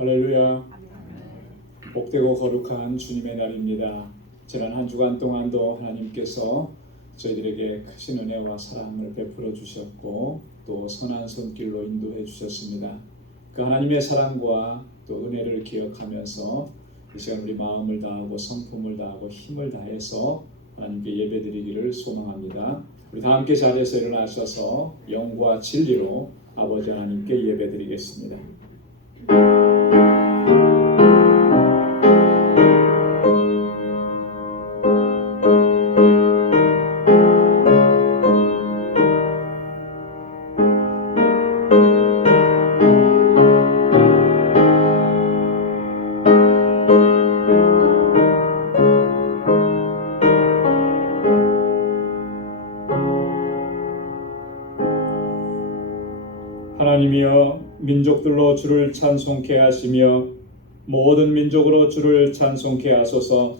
할렐루야. 복되고 거룩한 주님의 날입니다. 지난 한 주간 동안도 하나님께서 저희들에게 크신 은혜와 사랑을 베풀어 주셨고 또 선한 손길로 인도해 주셨습니다. 그 하나님의 사랑과 또 은혜를 기억하면서 이 시간 우리 마음을 다하고 성품을 다하고 힘을 다해서 하나님께 예배드리기를 소망합니다. 우리 다 함께 자리에서 일어나셔서 영과 진리로 아버지 하나님께 예배드리겠습니다. 하나님이여 민족들로 주를 찬송케 하시며 모든 민족으로 주를 찬송케 하소서.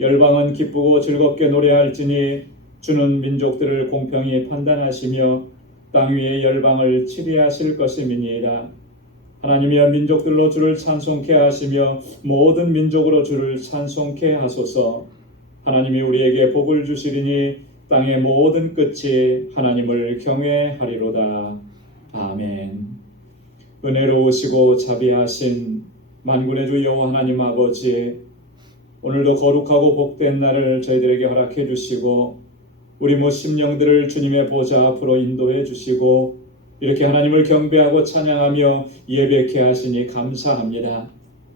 열방은 기쁘고 즐겁게 노래할지니 주는 민족들을 공평히 판단하시며 땅 위의 열방을 치리하실 것임이니이다. 하나님이여 민족들로 주를 찬송케 하시며 모든 민족으로 주를 찬송케 하소서. 하나님이 우리에게 복을 주시리니 땅의 모든 끝이 하나님을 경외하리로다. 아멘. 은혜로우시고 자비하신 만군의 주 여호와 하나님 아버지, 오늘도 거룩하고 복된 날을 저희들에게 허락해 주시고 우리 모 심령들을 주님의 보좌 앞으로 인도해 주시고 이렇게 하나님을 경배하고 찬양하며 예배케 하시니 감사합니다.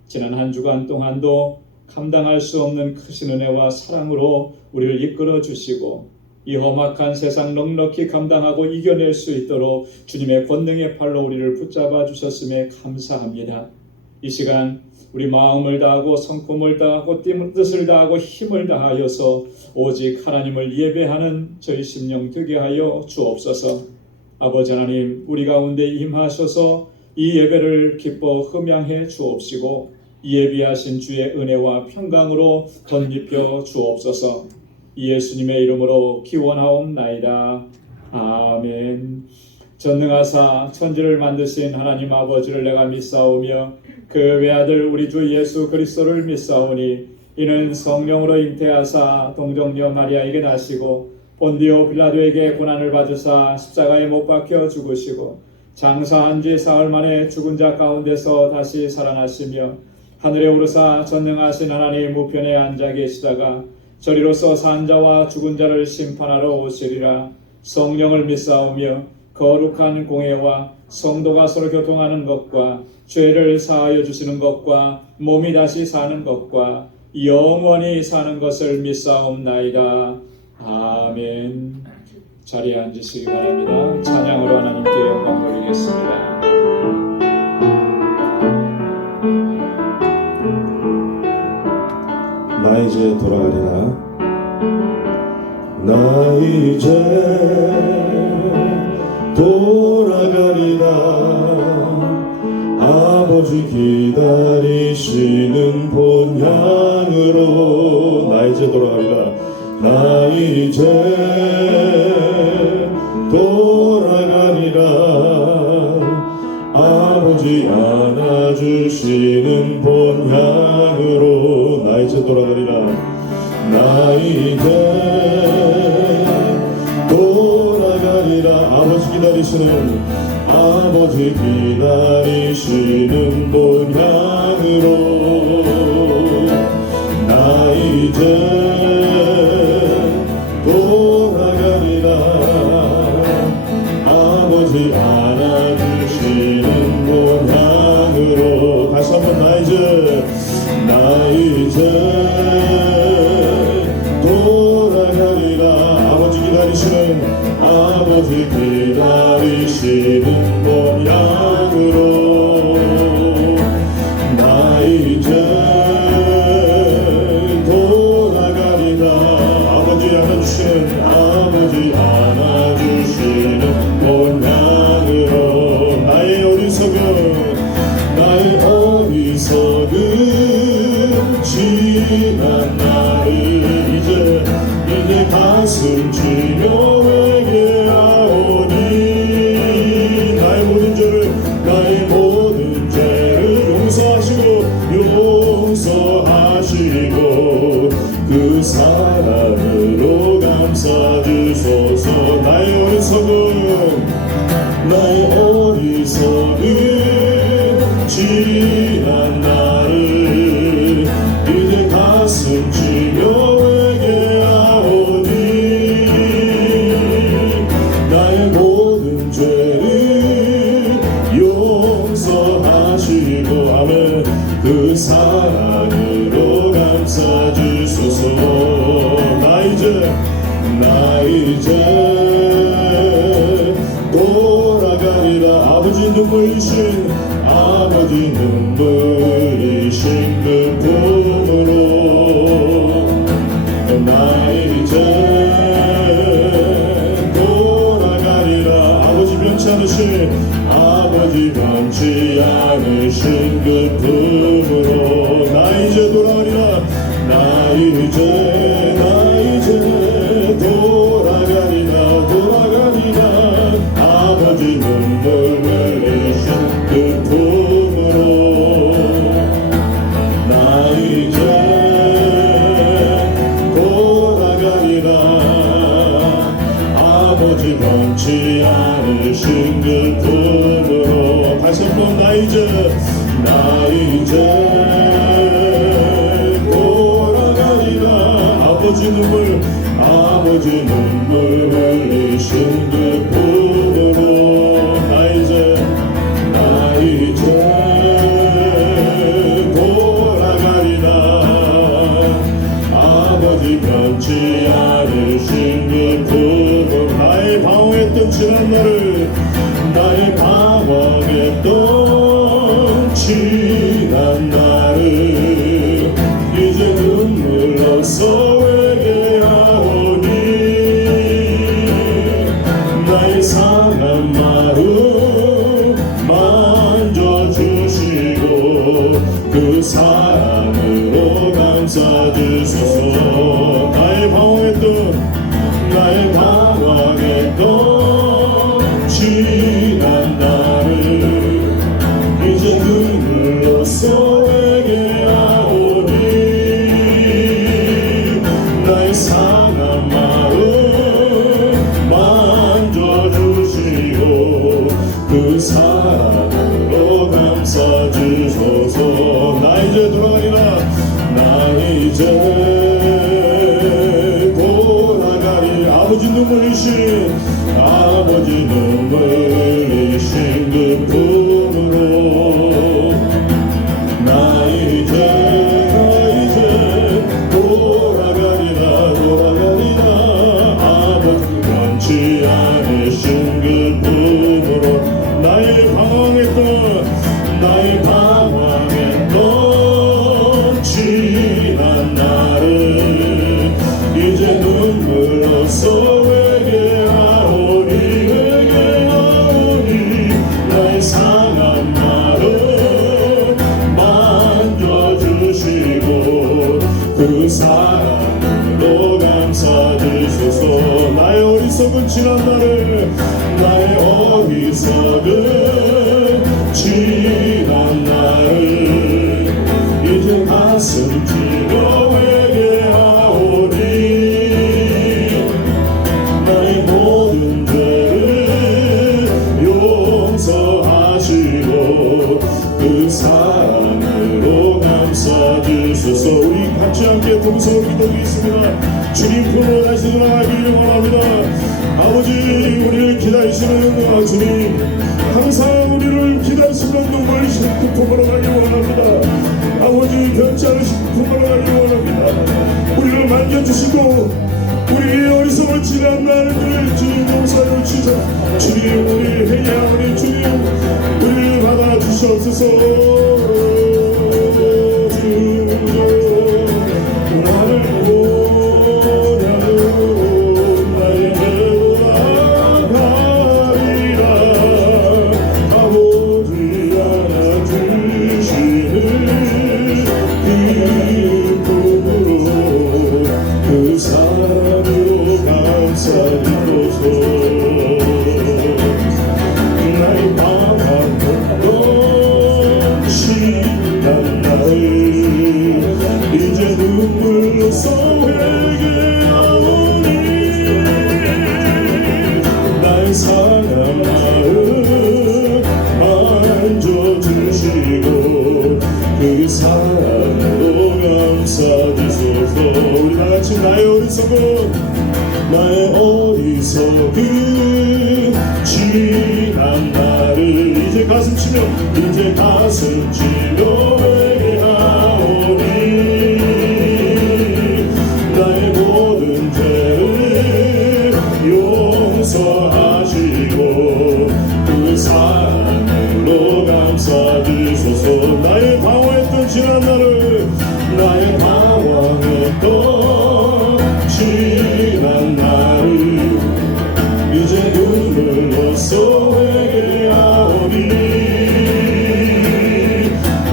지난 한 주간 동안도 감당할 수 없는 크신 은혜와 사랑으로 우리를 이끌어 주시고 이 험악한 세상 넉넉히 감당하고 이겨낼 수 있도록 주님의 권능의 팔로 우리를 붙잡아 주셨음에 감사합니다. 이 시간 우리 마음을 다하고 성품을 다하고 뜻을 다하고 힘을 다하여서 오직 하나님을 예배하는 저희 심령 되게 하여 주옵소서. 아버지 하나님, 우리 가운데 임하셔서 이 예배를 기뻐 흠양해 주옵시고 예비하신 주의 은혜와 평강으로 덧입혀 주옵소서. 예수님의 이름으로 기원하옵나이다. 아멘. 전능하사 천지를 만드신 하나님 아버지를 내가 믿사오며 그 외아들 우리 주 예수 그리스도를 믿사오니 이는 성령으로 잉태하사 동정녀 마리아에게 나시고 본디오 빌라도에게 고난을 받으사 십자가에 못 박혀 죽으시고 장사한 지 사흘 만에 죽은 자 가운데서 다시 살아나시며 하늘에 오르사 전능하신 하나님 우편에 앉아 계시다가 저리로서 산 자와 죽은 자를 심판하러 오시리라. 성령을 믿사오며 거룩한 공회와 성도가 서로 교통하는 것과 죄를 사하여 주시는 것과 몸이 다시 사는 것과 영원히 사는 것을 믿사옵나이다. 아멘. 자리에 앉으시기 바랍니다. 찬양으로 하나님께 영광 돌리겠습니다. 나 이제 돌아가리라. 나 이제 돌아가리라. 아버지 기다리시는 본향으로. 나 이제 돌아가리라. 나 이제 돌아가리라. 아버지 안아주시는 본향으로. 나 이제 돌아가리라. 나 이제 돌아가리라. 아버지 기다리시는 본향으로. 나 이제 돌아가리라. 아버지 안아주시는 본향으로. 다시 한번 나 이제 돌아가리라. 아버지 기다리시는 본향으로. 나 이제 돌아가리라. 아버지 안아주시는 본향으로. 나의 어리석은 지혜 용서하시고 아멘 그 사랑으로 감싸주소서 나 이제 돌아가리라 아버지 눈물이신 그 품으로 나 이제 돌아가리라 아버지 변치 않으신 그 품으로 나 이제 돌아가리라 나 이제 돌아가리라 아버지 눈물 흘리신 그 품으로 나 이제 돌아가리라 아버지 변치 않으신 그 품으로 다시 한번 나 이제 돌아가리라 아버지 눈물 흘리신 그 품으로 나 이제 돌아가리라 아버지 변치 않으신 그 품으로 나의 방황했던 지난 날을 나의 방황했던 지난 날을 이제 눈물로써 회개하오니 나의 상한 마음 만져주시고 그 사랑으로 감싸주소서 나의 방황했던 지난 날을 이제 눈물로써 회개하오니 나의 상한 마음 만져주시고 그 사랑으로 감싸주소서 나 이제 돌아가리라 나 이제 돌아가리 아버지 눈물 흘리신 그 품으로 나 이제 돌아가리라 아버지 변치 않으신 그 품으로 나의 방황했던 지난 날을 이제 눈물로써 회개하오니 나의 상한 마음 만져주시고 그 사랑으로 감싸주소서 나의 어리석은 지난 날을 이제 가슴 찢어 회개하오니 나의 모든 죄를 용서하시고 그 사랑으로 감싸주소서 우리 같이 함께 동서로 기도드리겠습니다 주님 품으로 다시 돌아가기를 원합니다 아버지 우리를 기다리시는 주님 항상 우리를 기다리시는 눈물 흘리신 그 품으로 가기 원합니다 아버지 변치 않으신 품으로 가기 원합니다 우리를 만져주시고 우리의 어리석을 지난 날들을 주님 용서하여 주셔 주님 우리 회개하오니 주님 우리를 받아주시옵소서 나를 보냐고 나에게 돌아가리라 아버지 안아주시는 그 품으로 그 사랑으로 감싸주소서 나의 방황했던 지난 날을 이제 눈물로써 회개하오니 나의 상한 마음 만져주시고 그 사랑으로 감싸주소서 우리 다같이 나의 어리석은 지난 날을 이제 가슴 치며 이제 이제 가슴 찔러 회개하오니 나의 모든 죄를 용서하시고 그 사랑으로 감싸주소서. 나의 방황했던 지난 날을 나의 방황했던 지난 날을 이제 눈물로써 회개하오니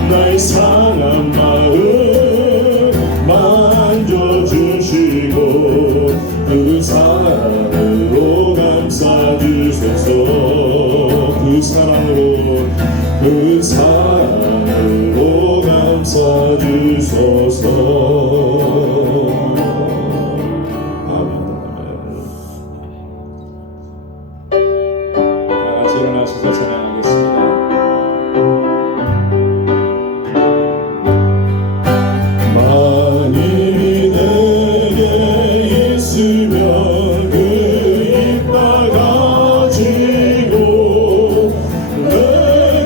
나의 상한 마음 만져주시고 그 사랑으로 감싸주소서. 그 사랑으로 감싸주소서. 아멘. 다 같이 일어나셔서 찬양하겠습니다. 만일이 내게 있으면 그 입 다가지고 내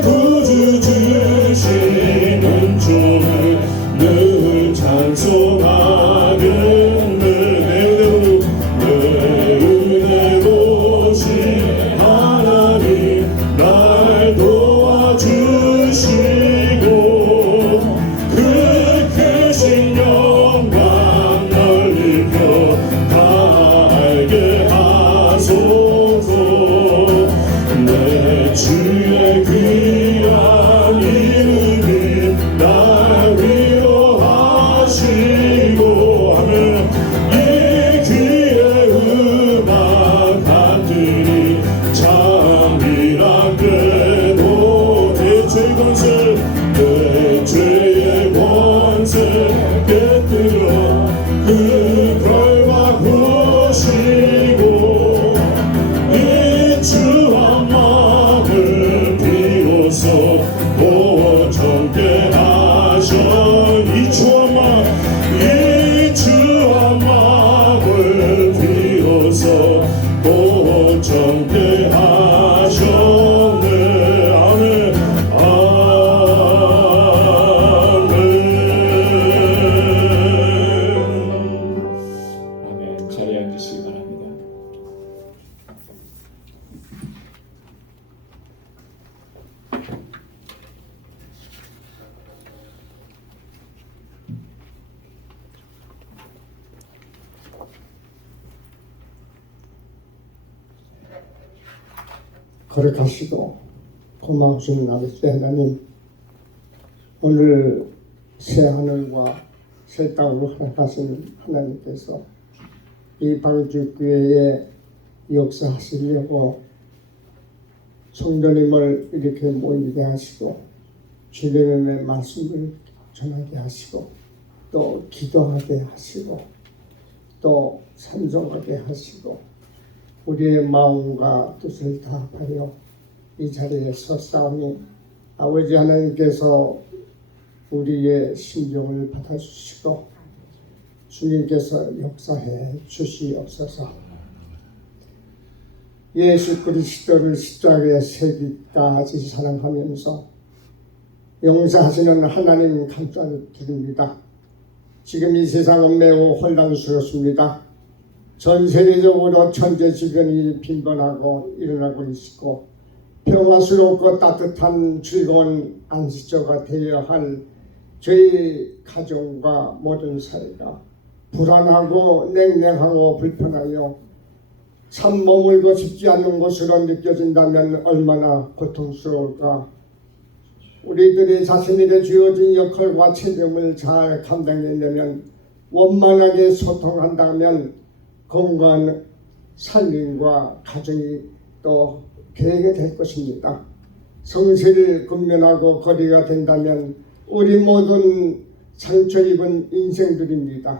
구주 주시는 종을 늘 찬송하겠네. 내 은혜로 신 하나님 날 도와주시고 그 크신 영광 넓혀 다 알게 하소서. 내 주의 귀한 이름이 날 위로하시고 아멘. 이 귀의 음악 같으니 참이라게도 내 죄의 권세 깨뜨려 그 벌받으시고 이 주한 마음을 비로소 보정케 하셔. 이 주한 마음을 비로소 보정케 하셨네. 아멘. 아멘. 자리에 앉으시기 바랍니다. 거룩하시고 고마우신 아버지 하나님, 오늘 새 하늘과 새 땅으로 허락하신 하나님께서 이 방주교회에 역사하시려고 성도님을 이렇게 모이게 하시고 주님의 말씀을 전하게 하시고 또 기도하게 하시고 또 찬송하게 하시고 우리의 마음과 뜻을 다하여 이 자리에 섰사오니 아버지 하나님께서 우리의 심정을 받아주시고 주님께서 역사해 주시옵소서. 예수 그리스도를 십자가에 새기까지 사랑하면서 용서하시는 하나님 감사드립니다. 지금 이 세상은 매우 혼란스럽습니다. 전 세계적으로 천재지변이 빈번하고 일어나고 있고 평화스럽고 따뜻한 즐거운 안식처가 되어야 할 저희 가정과 모든 사회가 불안하고 냉랭하고 불편하여 참 머물고 싶지 않는 곳으로 느껴진다면 얼마나 고통스러울까. 우리들이 자신에게 주어진 역할과 책임을 잘 감당하려면 원만하게 소통한다면 건강한 살림과 가정이 또 계획이 될 것입니다. 성실을 근면하고 거리가 된다면 우리 모든 상처 입은 인생들입니다.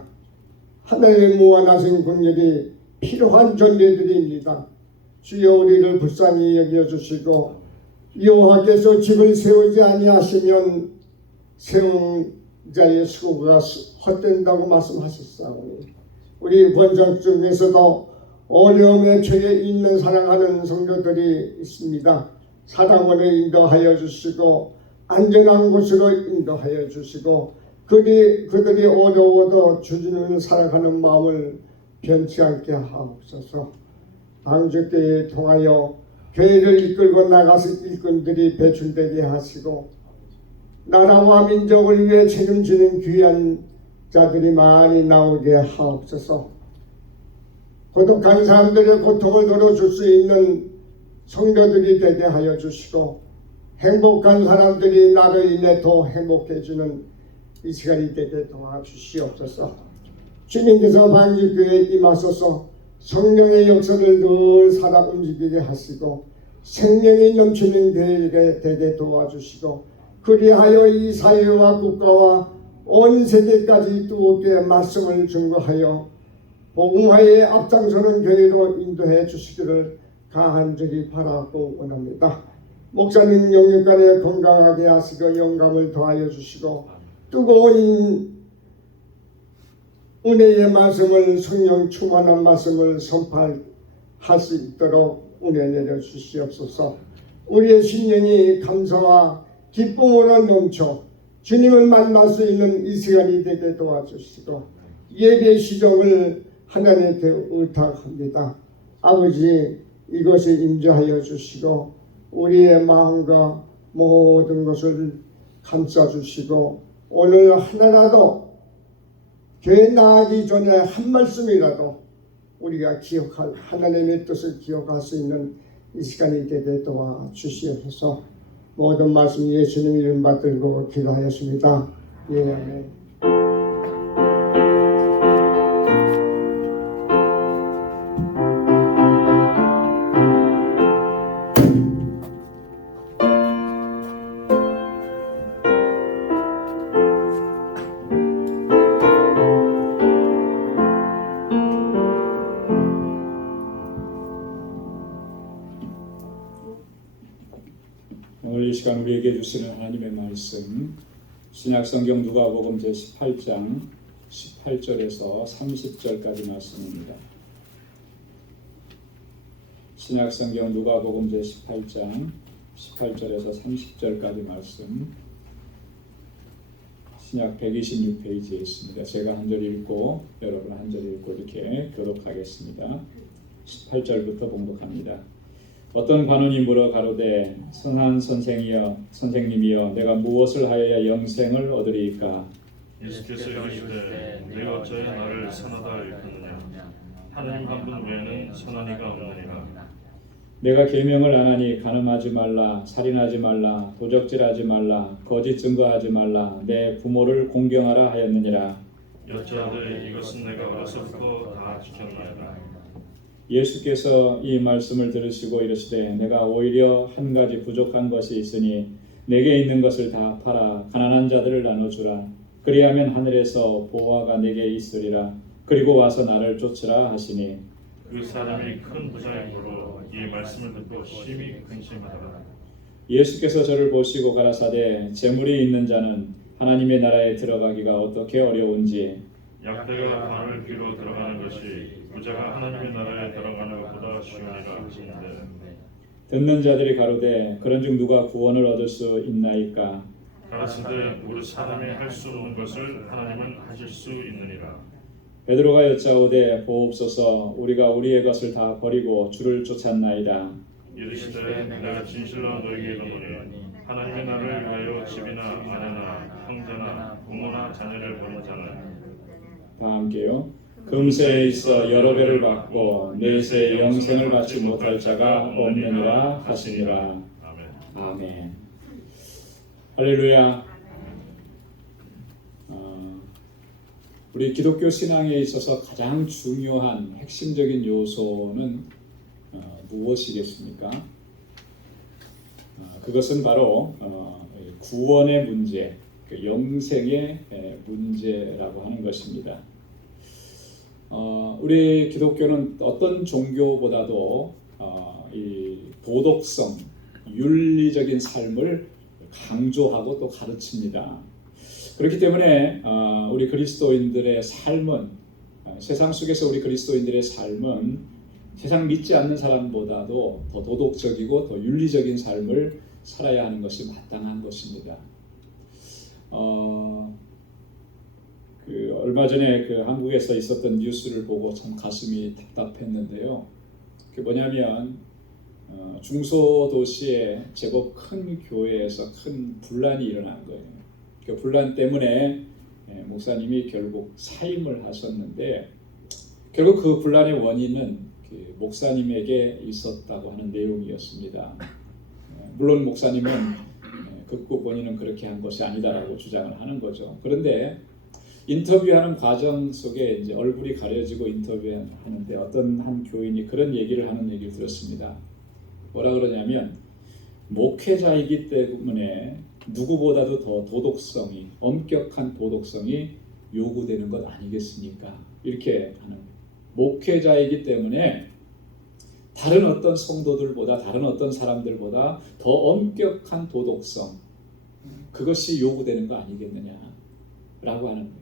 하나님의 무한하신 긍휼이 필요한 존재들입니다. 주여 우리를 불쌍히 여겨주시고 여호와께서 집을 세우지 아니하시면 세운 자의 수고가 헛된다고 말씀하셨사오니 우리 본성 중에서도 어려움에 처해 있는 사랑하는 성도들이 있습니다. 사랑으로 인도하여 주시고 안전한 곳으로 인도하여 주시고 그들이 어려워도 주님을 사랑하는 마음을 변치 않게 하옵소서. 방주교회에 통하여 교회를 이끌고 나가서 일꾼들이 배출되게 하시고 나라와 민족을 위해 책임지는 귀한 자들이 많이 나오게 하옵소서. 고독한 사람들의 고통을 덜어줄 수 있는 성도들이 되게 하여 주시고 행복한 사람들이 나로 인해 더 행복해지는 이 시간이 되게 도와주시옵소서. 주님께서 방주교회에 임하소서 성령의 역사를 늘 살아 움직이게 하시고 생명이 넘치는 교회가 되게 도와주시고 그리하여 이 사회와 국가와 온 세계까지 뜨겁게 말씀을 증거하여 복음화에 앞장서는 교회로 인도해 주시기를 간절히 바라고 원합니다. 목사님 영육간에 건강하게 하시고 영감을 더하여 주시고 뜨거운 은혜의 말씀을 성령 충만한 말씀을 선포할 수 있도록 은혜 내려 주시옵소서. 우리의 심령이 감사와 기쁨으로 넘쳐 주님을 만날 수 있는 이 시간이 되게 도와주시고 예배 시정을 하나님께 의탁합니다. 아버지 이것을 임재하여 주시고 우리의 마음과 모든 것을 감싸주시고 오늘 하나라도 교회 나가기 전에 한 말씀이라도 우리가 기억할 하나님의 뜻을 기억할 수 있는 이 시간이 되게 도와주시옵소서. 모든 말씀 예수님 이름 받들고 기도하였습니다. 예, 아멘. 오늘 이 시간 우리에게 주시는 하나님의 말씀 신약성경 누가복음 제18장 18절에서 30절까지 말씀입니다. 신약성경 누가복음 제18장 18절에서 30절까지 말씀 신약 126페이지에 있습니다. 제가 한 절 읽고 여러분 한 절 읽고 이렇게 교독하겠습니다. 18절부터 봉독합니다. 어떤 관원이 물어 가로되 선한 선생님이여 내가 무엇을 하여야 영생을 얻으리이까? 예수께서 이르시되 내가 어찌하여 나를 선하다 일컫느냐 하나님 한 분 외에는 선한 이가 없느니라. 내가 계명을 안 하니 간음하지 말라, 살인하지 말라, 도적질하지 말라, 거짓 증거하지 말라, 내 부모를 공경하라 하였느니라. 여짜하되 이것은 내가 어려서부터 다 지켰나이다. 예수께서 이 말씀을 들으시고 이르시되 내가 오히려 한 가지 부족한 것이 있으니 내게 있는 것을 다 팔아 가난한 자들을 나눠주라. 그리하면 하늘에서 보화가 내게 있으리라. 그리고 와서 나를 쫓으라 하시니 그 사람이 큰 부자의 부로 이 말씀을 듣고 심히 근심하더라. 예수께서 저를 보시고 가라사대 재물이 있는 자는 하나님의 나라에 들어가기가 어떻게 어려운지 약대가 관을 비로 들어가는 것이 부자가 하나님의 나라에 들어가는 것보다 쉬우니라 하시는데 듣는 자들이 가로되 그런즉 누가 구원을 얻을 수 있나이까? 가라사대 우리 사람이 할 수 없는 것을 하나님은 하실 수 있느니라. 베드로가 여짜오되 보옵소서 우리가 우리의 것을 다 버리고 주를 쫓았나이다. 이르시되 내가 진실로 너희에게 이르노니 하나님의 나라를 위하여 집이나 아내나 형제나 부모나 자녀를 버린 자는 다 함께요. 금세에 있어 여러 배를 받고 내세 영생을 받지 못할 자가 없느니라 하시니라. 아멘. 아멘. 할렐루야. 우리 기독교 신앙에 있어서 가장 중요한 핵심적인 요소는 무엇이겠습니까? 그것은 바로 구원의 문제, 영생의 문제라고 하는 것입니다. 우리 기독교는 어떤 종교보다도 이 도덕성, 윤리적인 삶을 강조하고 또 가르칩니다. 그렇기 때문에 우리 그리스도인들의 삶은 세상 속에서 우리 그리스도인들의 삶은 세상 믿지 않는 사람보다도 더 도덕적이고 더 윤리적인 삶을 살아야 하는 것이 마땅한 것입니다. 얼마 전에 한국에서 있었던 뉴스를 보고 참 가슴이 답답했는데요. 그게 뭐냐면 중소도시의 제법 큰 교회에서 큰 분란이 일어난 거예요. 그 분란 때문에 목사님이 결국 사임을 하셨는데, 결국 그 분란의 원인은 목사님에게 있었다고 하는 내용이었습니다. 물론 목사님은 극구 본인은 그렇게 한 것이 아니다라고 주장을 하는 거죠. 그런데 인터뷰하는 과정 속에 이제 얼굴이 가려지고 인터뷰하는데 어떤 한 교인이 그런 얘기를 들었습니다. 뭐라 그러냐면, 목회자이기 때문에 누구보다도 더 엄격한 도덕성이 요구되는 것 아니겠습니까? 이렇게 하는, 목회자이기 때문에 다른 어떤 성도들보다, 다른 어떤 사람들보다 더 엄격한 도덕성, 그것이 요구되는 거 아니겠느냐라고 하는 거예요.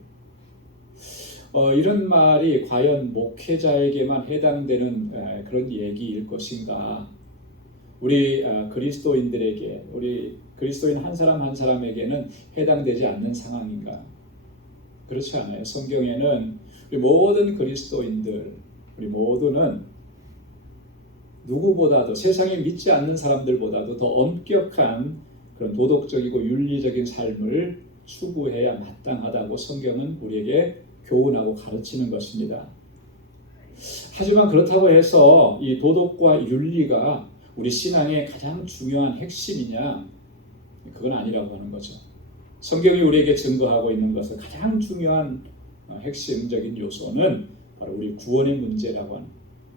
이런 말이 과연 목회자에게만 해당되는 그런 얘기일 것인가? 우리 그리스도인들에게, 우리 그리스도인 한 사람 한 사람에게는 해당되지 않는 상황인가? 그렇지 않아요. 성경에는 우리 모든 그리스도인들, 우리 모두는 누구보다도, 세상에 믿지 않는 사람들보다도 더 엄격한 그런 도덕적이고 윤리적인 삶을 추구해야 마땅하다고 성경은 우리에게 교훈하고 가르치는 것입니다. 하지만 그렇다고 해서 이 도덕과 윤리가 우리 신앙의 가장 중요한 핵심이냐? 그건 아니라고 하는 거죠. 성경이 우리에게 증거하고 있는 것은 가장 중요한 핵심적인 요소는 바로 우리 구원의 문제라고 하는,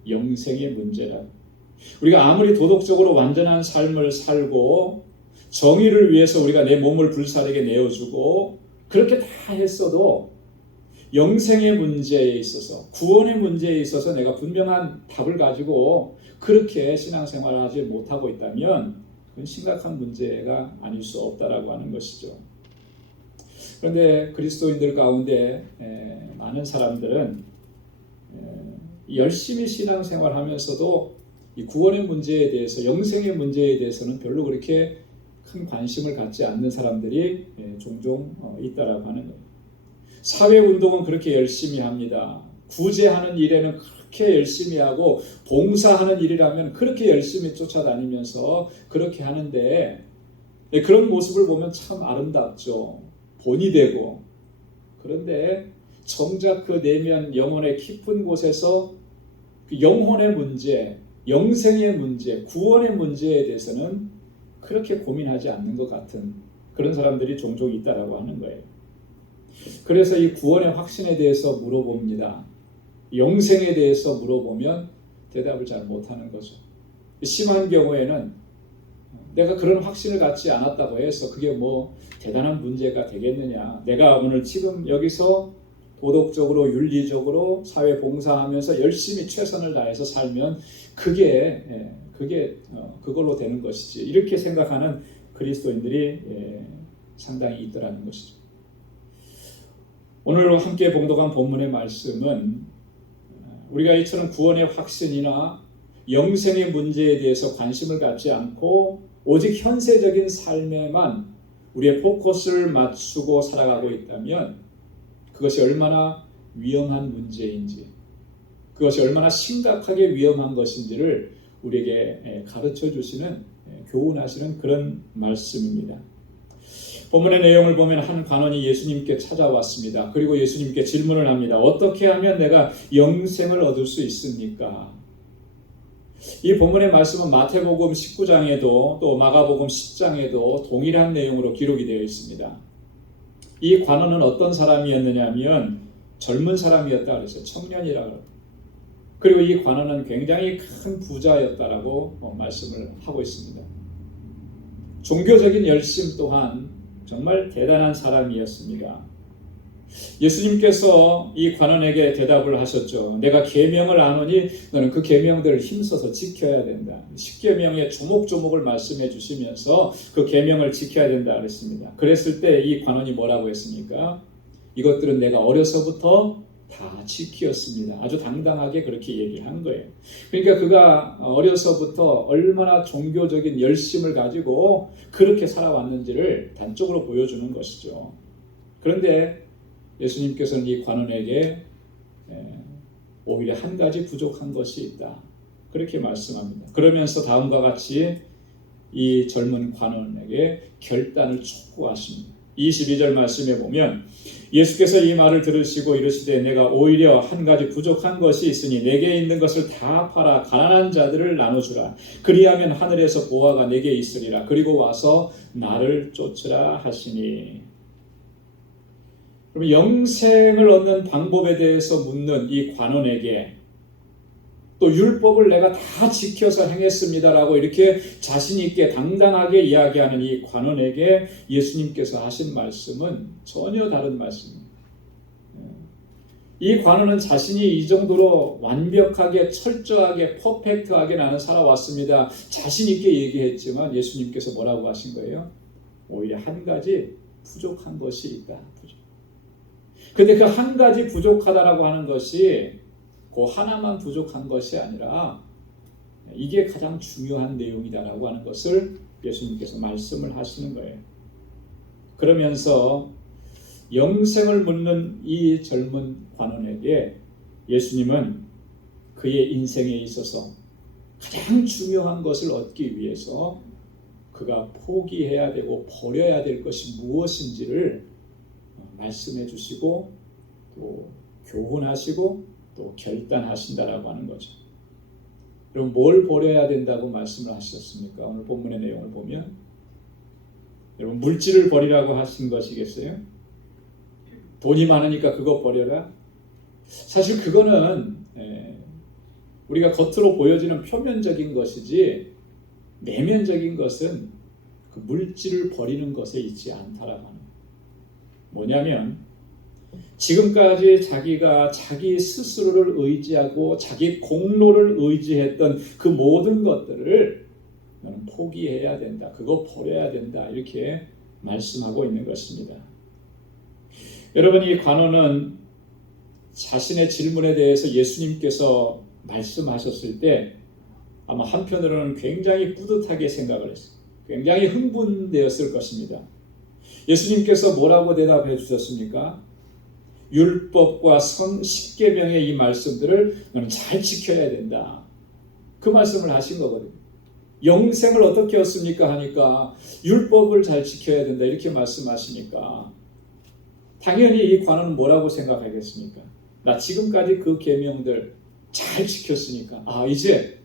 영생의 문제라고. 우리가 아무리 도덕적으로 완전한 삶을 살고 정의를 위해서 우리가 내 몸을 불사르게 내어주고 그렇게 다 했어도 영생의 문제에 있어서, 구원의 문제에 있어서 내가 분명한 답을 가지고 그렇게 신앙생활을 하지 못하고 있다면 그건 심각한 문제가 아닐 수 없다라고 하는 것이죠. 그런데 그리스도인들 가운데 많은 사람들은 열심히 신앙생활하면서도 이 구원의 문제에 대해서, 영생의 문제에 대해서는 별로 그렇게 큰 관심을 갖지 않는 사람들이 종종 있다라고 하는 거예요. 사회운동은 그렇게 열심히 합니다. 구제하는 일에는 그렇게 열심히 하고, 봉사하는 일이라면 그렇게 열심히 쫓아다니면서 그렇게 하는데, 그런 모습을 보면 참 아름답죠. 본이 되고. 그런데 정작 그 내면 영혼의 깊은 곳에서 그 영혼의 문제, 영생의 문제, 구원의 문제에 대해서는 그렇게 고민하지 않는 것 같은 그런 사람들이 종종 있다라고 하는 거예요. 그래서 이 구원의 확신에 대해서 물어봅니다. 영생에 대해서 물어보면 대답을 잘 못하는 거죠. 심한 경우에는 내가 그런 확신을 갖지 않았다고 해서 그게 뭐 대단한 문제가 되겠느냐. 내가 오늘 지금 여기서 도덕적으로, 윤리적으로 사회 봉사하면서 열심히 최선을 다해서 살면 그걸로 되는 것이지. 이렇게 생각하는 그리스도인들이 상당히 있더라는 것이죠. 오늘 함께 봉독한 본문의 말씀은 우리가 이처럼 구원의 확신이나 영생의 문제에 대해서 관심을 갖지 않고 오직 현세적인 삶에만 우리의 포커스를 맞추고 살아가고 있다면 그것이 얼마나 위험한 문제인지, 그것이 얼마나 심각하게 위험한 것인지를 우리에게 가르쳐 주시는, 교훈하시는 그런 말씀입니다. 본문의 내용을 보면 한 관원이 예수님께 찾아왔습니다. 그리고 예수님께 질문을 합니다. 어떻게 하면 내가 영생을 얻을 수 있습니까? 이 본문의 말씀은 마태복음 19장에도 또 마가복음 10장에도 동일한 내용으로 기록이 되어 있습니다. 이 관원은 어떤 사람이었느냐 하면 젊은 사람이었다 그랬어요. 청년이라고. 그리고 이 관원은 굉장히 큰 부자였다라고 말씀을 하고 있습니다. 종교적인 열심 또한 정말 대단한 사람이었습니다. 예수님께서 이 관원에게 대답을 하셨죠. 내가 계명을 아노니 너는 그 계명들을 힘써서 지켜야 된다. 10계명의 조목조목을 말씀해 주시면서 그 계명을 지켜야 된다 그랬습니다. 그랬을 때 이 관원이 뭐라고 했습니까? 이것들은 내가 어려서부터 다 지키었습니다. 아주 당당하게 그렇게 얘기한 거예요. 그러니까 그가 어려서부터 얼마나 종교적인 열심을 가지고 그렇게 살아왔는지를 단적으로 보여주는 것이죠. 그런데 예수님께서는 이 관원에게 오히려 한 가지 부족한 것이 있다, 그렇게 말씀합니다. 그러면서 다음과 같이 이 젊은 관원에게 결단을 촉구하십니다. 22절 말씀에 보면 예수께서 이 말을 들으시고 이르시되 내가 오히려 한 가지 부족한 것이 있으니 내게 있는 것을 다 팔아 가난한 자들을 나눠주라. 그리하면 하늘에서 보화가 내게 있으리라. 그리고 와서 나를 쫓으라 하시니. 그럼 영생을 얻는 방법에 대해서 묻는 이 관원에게 또 율법을 내가 다 지켜서 행했습니다라고 이렇게 자신 있게 당당하게 이야기하는 이 관원에게 예수님께서 하신 말씀은 전혀 다른 말씀입니다. 이 관원은 자신이 이 정도로 완벽하게 철저하게 퍼펙트하게 나는 살아왔습니다, 자신 있게 얘기했지만 예수님께서 뭐라고 하신 거예요? 오히려 한 가지 부족한 것이 있다. 근데 그 한 가지 부족하다라고 하는 것이 그 하나만 부족한 것이 아니라 이게 가장 중요한 내용이다라고 하는 것을 예수님께서 말씀을 하시는 거예요. 그러면서 영생을 묻는 이 젊은 관원에게 예수님은 그의 인생에 있어서 가장 중요한 것을 얻기 위해서 그가 포기해야 되고 버려야 될 것이 무엇인지를 말씀해 주시고 또 교훈하시고 또 결단하신다라고 하는 거죠. 그럼 뭘 버려야 된다고 말씀을 하셨습니까? 오늘 본문의 내용을 보면 여러분, 물질을 버리라고 하신 것이겠어요? 돈이 많으니까 그거 버려라? 사실 그거는 우리가 겉으로 보여지는 표면적인 것이지 내면적인 것은 그 물질을 버리는 것에 있지 않다라고 하는 거예요. 뭐냐면 지금까지 자기가 자기 스스로를 의지하고 자기 공로를 의지했던 그 모든 것들을 너는 포기해야 된다, 그거 버려야 된다, 이렇게 말씀하고 있는 것입니다. 여러분, 이 관원은 자신의 질문에 대해서 예수님께서 말씀하셨을 때 아마 한편으로는 굉장히 뿌듯하게 생각을 했어요. 굉장히 흥분되었을 것입니다. 예수님께서 뭐라고 대답해 주셨습니까? 율법과 십계명의 이 말씀들을 너는 잘 지켜야 된다, 그 말씀을 하신 거거든요. 영생을 어떻게 얻습니까 하니까 율법을 잘 지켜야 된다, 이렇게 말씀하시니까 당연히 이 관원은 뭐라고 생각하겠습니까? 나 지금까지 그 계명들 잘 지켰으니까 이제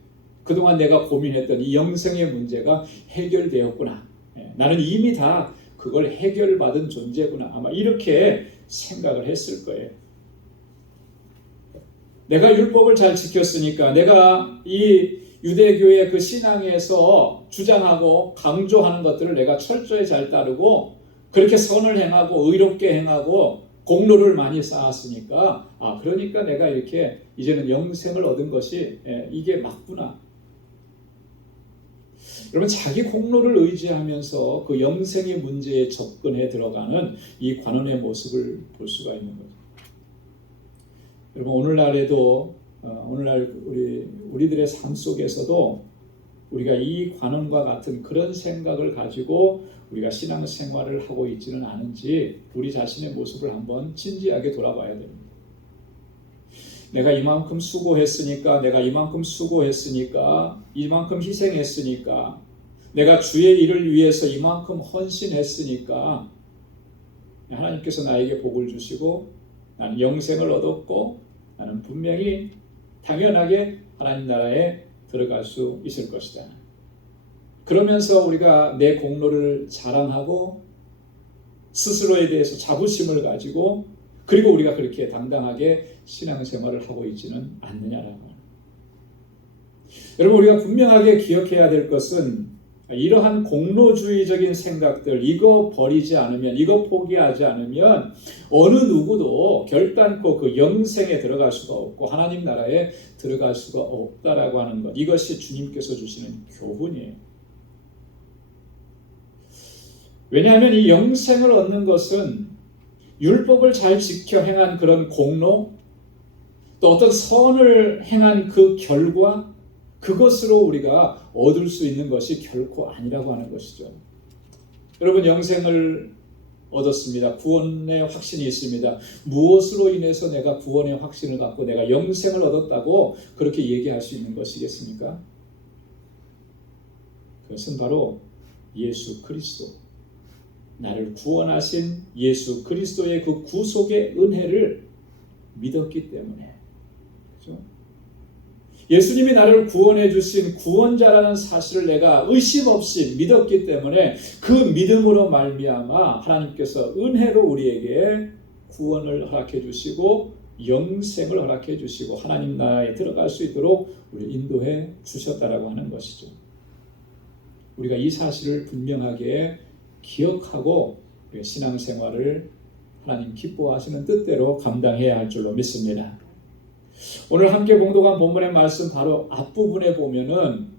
그동안 내가 고민했던 이 영생의 문제가 해결되었구나, 나는 이미 다 그걸 해결받은 존재구나, 아마 이렇게 생각을 했을 거예요. 내가 율법을 잘 지켰으니까, 내가 이 유대교의 그 신앙에서 주장하고 강조하는 것들을 내가 철저히 잘 따르고 그렇게 선을 행하고 의롭게 행하고 공로를 많이 쌓았으니까 그러니까 내가 이렇게 이제는 영생을 얻은 것이 이게 맞구나. 여러분, 자기 공로를 의지하면서 그 영생의 문제에 접근해 들어가는 이 관원의 모습을 볼 수가 있는 거죠. 여러분, 오늘날에도 오늘날 우리들의 삶 속에서도 우리가 이 관원과 같은 그런 생각을 가지고 우리가 신앙생활을 하고 있지는 않은지 우리 자신의 모습을 한번 진지하게 돌아봐야 됩니다. 내가 이만큼 수고했으니까, 내가 이만큼 수고했으니까, 이만큼 희생했으니까, 내가 주의 일을 위해서 이만큼 헌신했으니까 하나님께서 나에게 복을 주시고 나는 영생을 얻었고 나는 분명히 당연하게 하나님 나라에 들어갈 수 있을 것이다. 그러면서 우리가 내 공로를 자랑하고 스스로에 대해서 자부심을 가지고 그리고 우리가 그렇게 당당하게 신앙생활을 하고 있지는 않느냐라고. 여러분, 우리가 분명하게 기억해야 될 것은 이러한 공로주의적인 생각들, 이거 버리지 않으면, 이거 포기하지 않으면 어느 누구도 결단코 그 영생에 들어갈 수가 없고 하나님 나라에 들어갈 수가 없다라고 하는 것, 이것이 주님께서 주시는 교훈이에요. 왜냐하면 이 영생을 얻는 것은 율법을 잘 지켜 행한 그런 공로, 또 어떤 선을 행한 그 결과, 그것으로 우리가 얻을 수 있는 것이 결코 아니라고 하는 것이죠. 여러분, 영생을 얻었습니다. 구원의 확신이 있습니다. 무엇으로 인해서 내가 구원의 확신을 갖고 내가 영생을 얻었다고 그렇게 얘기할 수 있는 것이겠습니까? 그것은 바로 예수 그리스도, 나를 구원하신 예수 그리스도의 그 구속의 은혜를 믿었기 때문에, 그렇죠? 예수님이 나를 구원해 주신 구원자라는 사실을 내가 의심 없이 믿었기 때문에 그 믿음으로 말미암아 하나님께서 은혜로 우리에게 구원을 허락해 주시고 영생을 허락해 주시고 하나님 나라에 들어갈 수 있도록 우리 인도해 주셨다라고 하는 것이죠. 우리가 이 사실을 분명하게 기억하고 우리의 신앙생활을 하나님 기뻐하시는 뜻대로 감당해야 할 줄로 믿습니다. 오늘 함께 봉독한 본문의 말씀 바로 앞부분에 보면은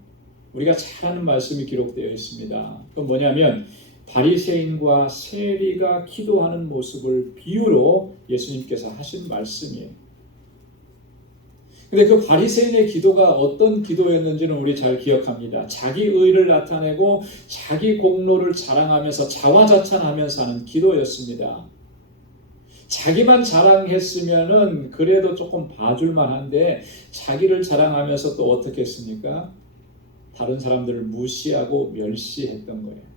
우리가 잘 아는 말씀이 기록되어 있습니다. 그건 뭐냐면 바리새인과 세리가 기도하는 모습을 비유로 예수님께서 하신 말씀이에요. 근데 그 바리새인의 기도가 어떤 기도였는지는 우리 잘 기억합니다. 자기 의를 나타내고 자기 공로를 자랑하면서 자화자찬하면서 하는 기도였습니다. 자기만 자랑했으면은 그래도 조금 봐줄만 한데 자기를 자랑하면서 또 어떻게 했습니까? 다른 사람들을 무시하고 멸시했던 거예요.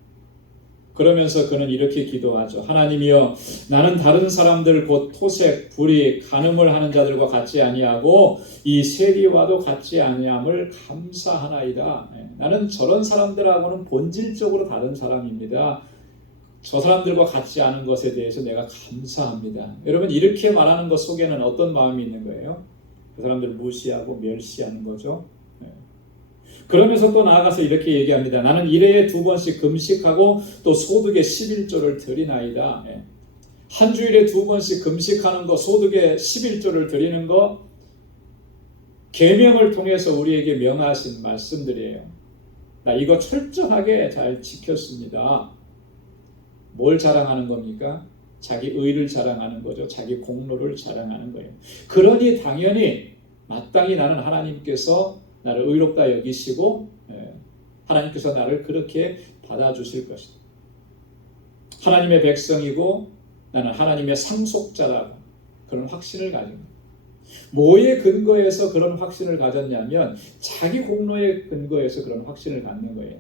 그러면서 그는 이렇게 기도하죠. 하나님이여, 나는 다른 사람들 곧 토색, 불의, 간음을 하는 자들과 같지 아니하고 이 세리와도 같지 아니함을 감사하나이다. 나는 저런 사람들하고는 본질적으로 다른 사람입니다. 저 사람들과 같지 않은 것에 대해서 내가 감사합니다. 여러분, 이렇게 말하는 것 속에는 어떤 마음이 있는 거예요? 그 사람들을 무시하고 멸시하는 거죠. 그러면서 또 나아가서 이렇게 얘기합니다. 나는 1회에 2번씩 금식하고 또 소득의 11조를 드리나이다. 한 주일에 2번씩 금식하는 거, 소득의 11조를 드리는 거, 계명을 통해서 우리에게 명하신 말씀들이에요. 나 이거 철저하게 잘 지켰습니다. 뭘 자랑하는 겁니까? 자기 의를 자랑하는 거죠. 자기 공로를 자랑하는 거예요. 그러니 당연히 마땅히 나는 하나님께서 나를 의롭다 여기시고 하나님께서 나를 그렇게 받아주실 것이다. 하나님의 백성이고 나는 하나님의 상속자라고 그런 확신을 가진 거예요. 뭐에 근거해서 그런 확신을 가졌냐면 자기 공로에 근거해서 그런 확신을 갖는 거예요.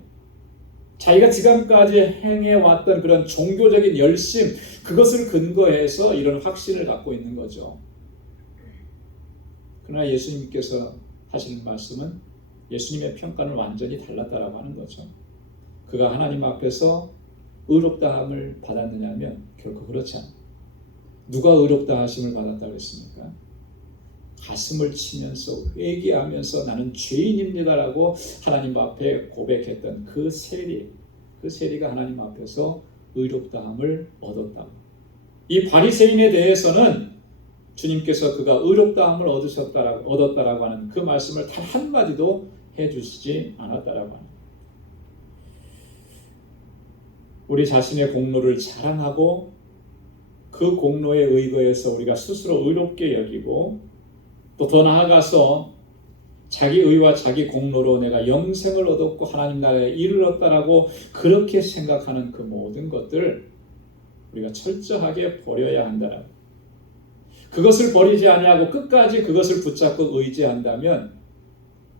자기가 지금까지 행해왔던 그런 종교적인 열심, 그것을 근거해서 이런 확신을 갖고 있는 거죠. 그러나 예수님께서 하시는 말씀은 예수님의 평가는 완전히 달랐다라고 하는 거죠. 그가 하나님 앞에서 의롭다함을 받았느냐면 결코 그렇지 않아요. 누가 의롭다 하심을 받았다고 했습니까? 가슴을 치면서 회개하면서 나는 죄인입니다라고 하나님 앞에 고백했던 그 세리가 하나님 앞에서 의롭다함을 얻었다. 이 바리새인에 대해서는 주님께서 그가 의롭다함을 얻었다라고 하는 그 말씀을 단 한마디도 해주시지 않았다라고 하는. 우리 자신의 공로를 자랑하고 그 공로에 의거해서 우리가 스스로 의롭게 여기고 또 더 나아가서 자기 의와 자기 공로로 내가 영생을 얻었고 하나님 나라에 이르렀다라고 그렇게 생각하는 그 모든 것들 우리가 철저하게 버려야 한다라고. 그것을 버리지 아니하고 끝까지 그것을 붙잡고 의지한다면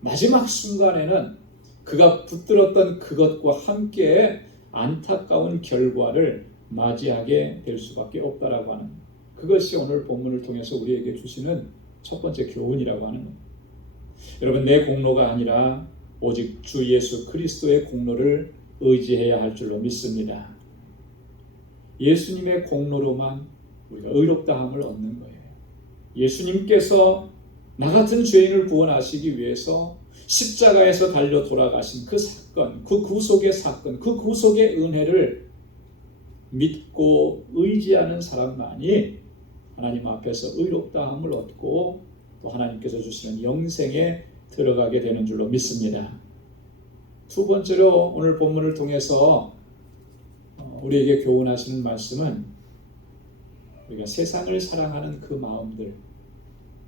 마지막 순간에는 그가 붙들었던 그것과 함께 안타까운 결과를 맞이하게 될 수밖에 없다라고 하는, 그것이 오늘 본문을 통해서 우리에게 주시는 첫 번째 교훈이라고 하는 겁니다. 여러분, 내 공로가 아니라 오직 주 예수 그리스도의 공로를 의지해야 할 줄로 믿습니다. 예수님의 공로로만 우리가 의롭다함을 얻는 거예요. 예수님께서 나 같은 죄인을 구원하시기 위해서 십자가에서 달려 돌아가신 그 사건, 그 구속의 사건, 그 구속의 은혜를 믿고 의지하는 사람만이 하나님 앞에서 의롭다함을 얻고 또 하나님께서 주시는 영생에 들어가게 되는 줄로 믿습니다. 두 번째로 오늘 본문을 통해서 우리에게 교훈하시는 말씀은 우리가 세상을 사랑하는 그 마음들,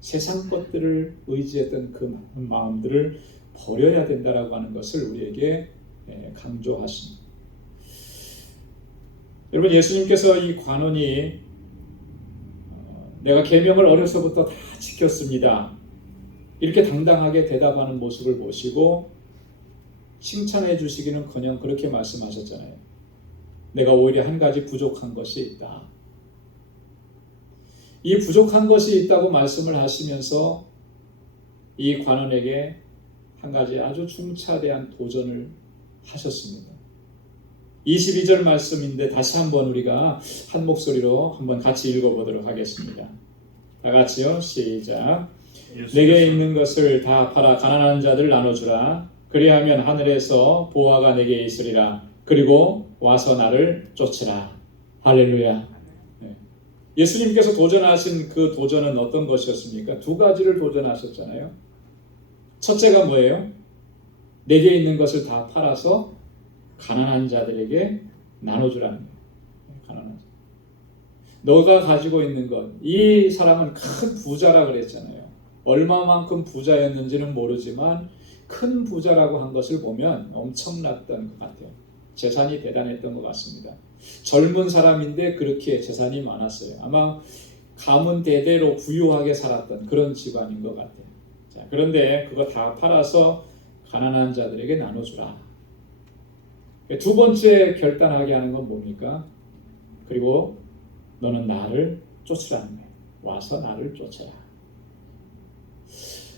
세상 것들을 의지했던 그 마음들을 버려야 된다라고 하는 것을 우리에게 강조하십니다. 여러분, 예수님께서 이 관원이 내가 계명을 어려서부터 다 지켰습니다, 이렇게 당당하게 대답하는 모습을 보시고 칭찬해 주시기는커녕 그렇게 말씀하셨잖아요. 내가 오히려 한 가지 부족한 것이 있다. 이 부족한 것이 있다고 말씀을 하시면서 이 관원에게 한 가지 아주 중차대한 도전을 하셨습니다. 22절 말씀인데 다시 한번 우리가 한 목소리로 한번 같이 읽어보도록 하겠습니다. 다 같이요. 시작. 내게 있는 것을 다 팔아 가난한 자들 나눠주라. 그리하면 하늘에서 보화가 내게 있으리라. 그리고 와서 나를 쫓으라. 할렐루야. 예수님께서 도전하신 그 도전은 어떤 것이었습니까? 두 가지를 도전하셨잖아요. 첫째가 뭐예요? 내게 있는 것을 다 팔아서 가난한 자들에게 나눠주라는 거예요. 가난한 자. 너가 가지고 있는 것, 이 사람은 큰 부자라 그랬잖아요. 얼마만큼 부자였는지는 모르지만 큰 부자라고 한 것을 보면 엄청났던 것 같아요. 재산이 대단했던 것 같습니다. 젊은 사람인데 그렇게 재산이 많았어요. 아마 가문 대대로 부유하게 살았던 그런 집안인 것 같아요. 자, 그런데 그거 다 팔아서 가난한 자들에게 나눠주라. 두 번째 결단하게 하는 건 뭡니까? 그리고 너는 나를 쫓으라는 거예요. 와서 나를 쫓아라.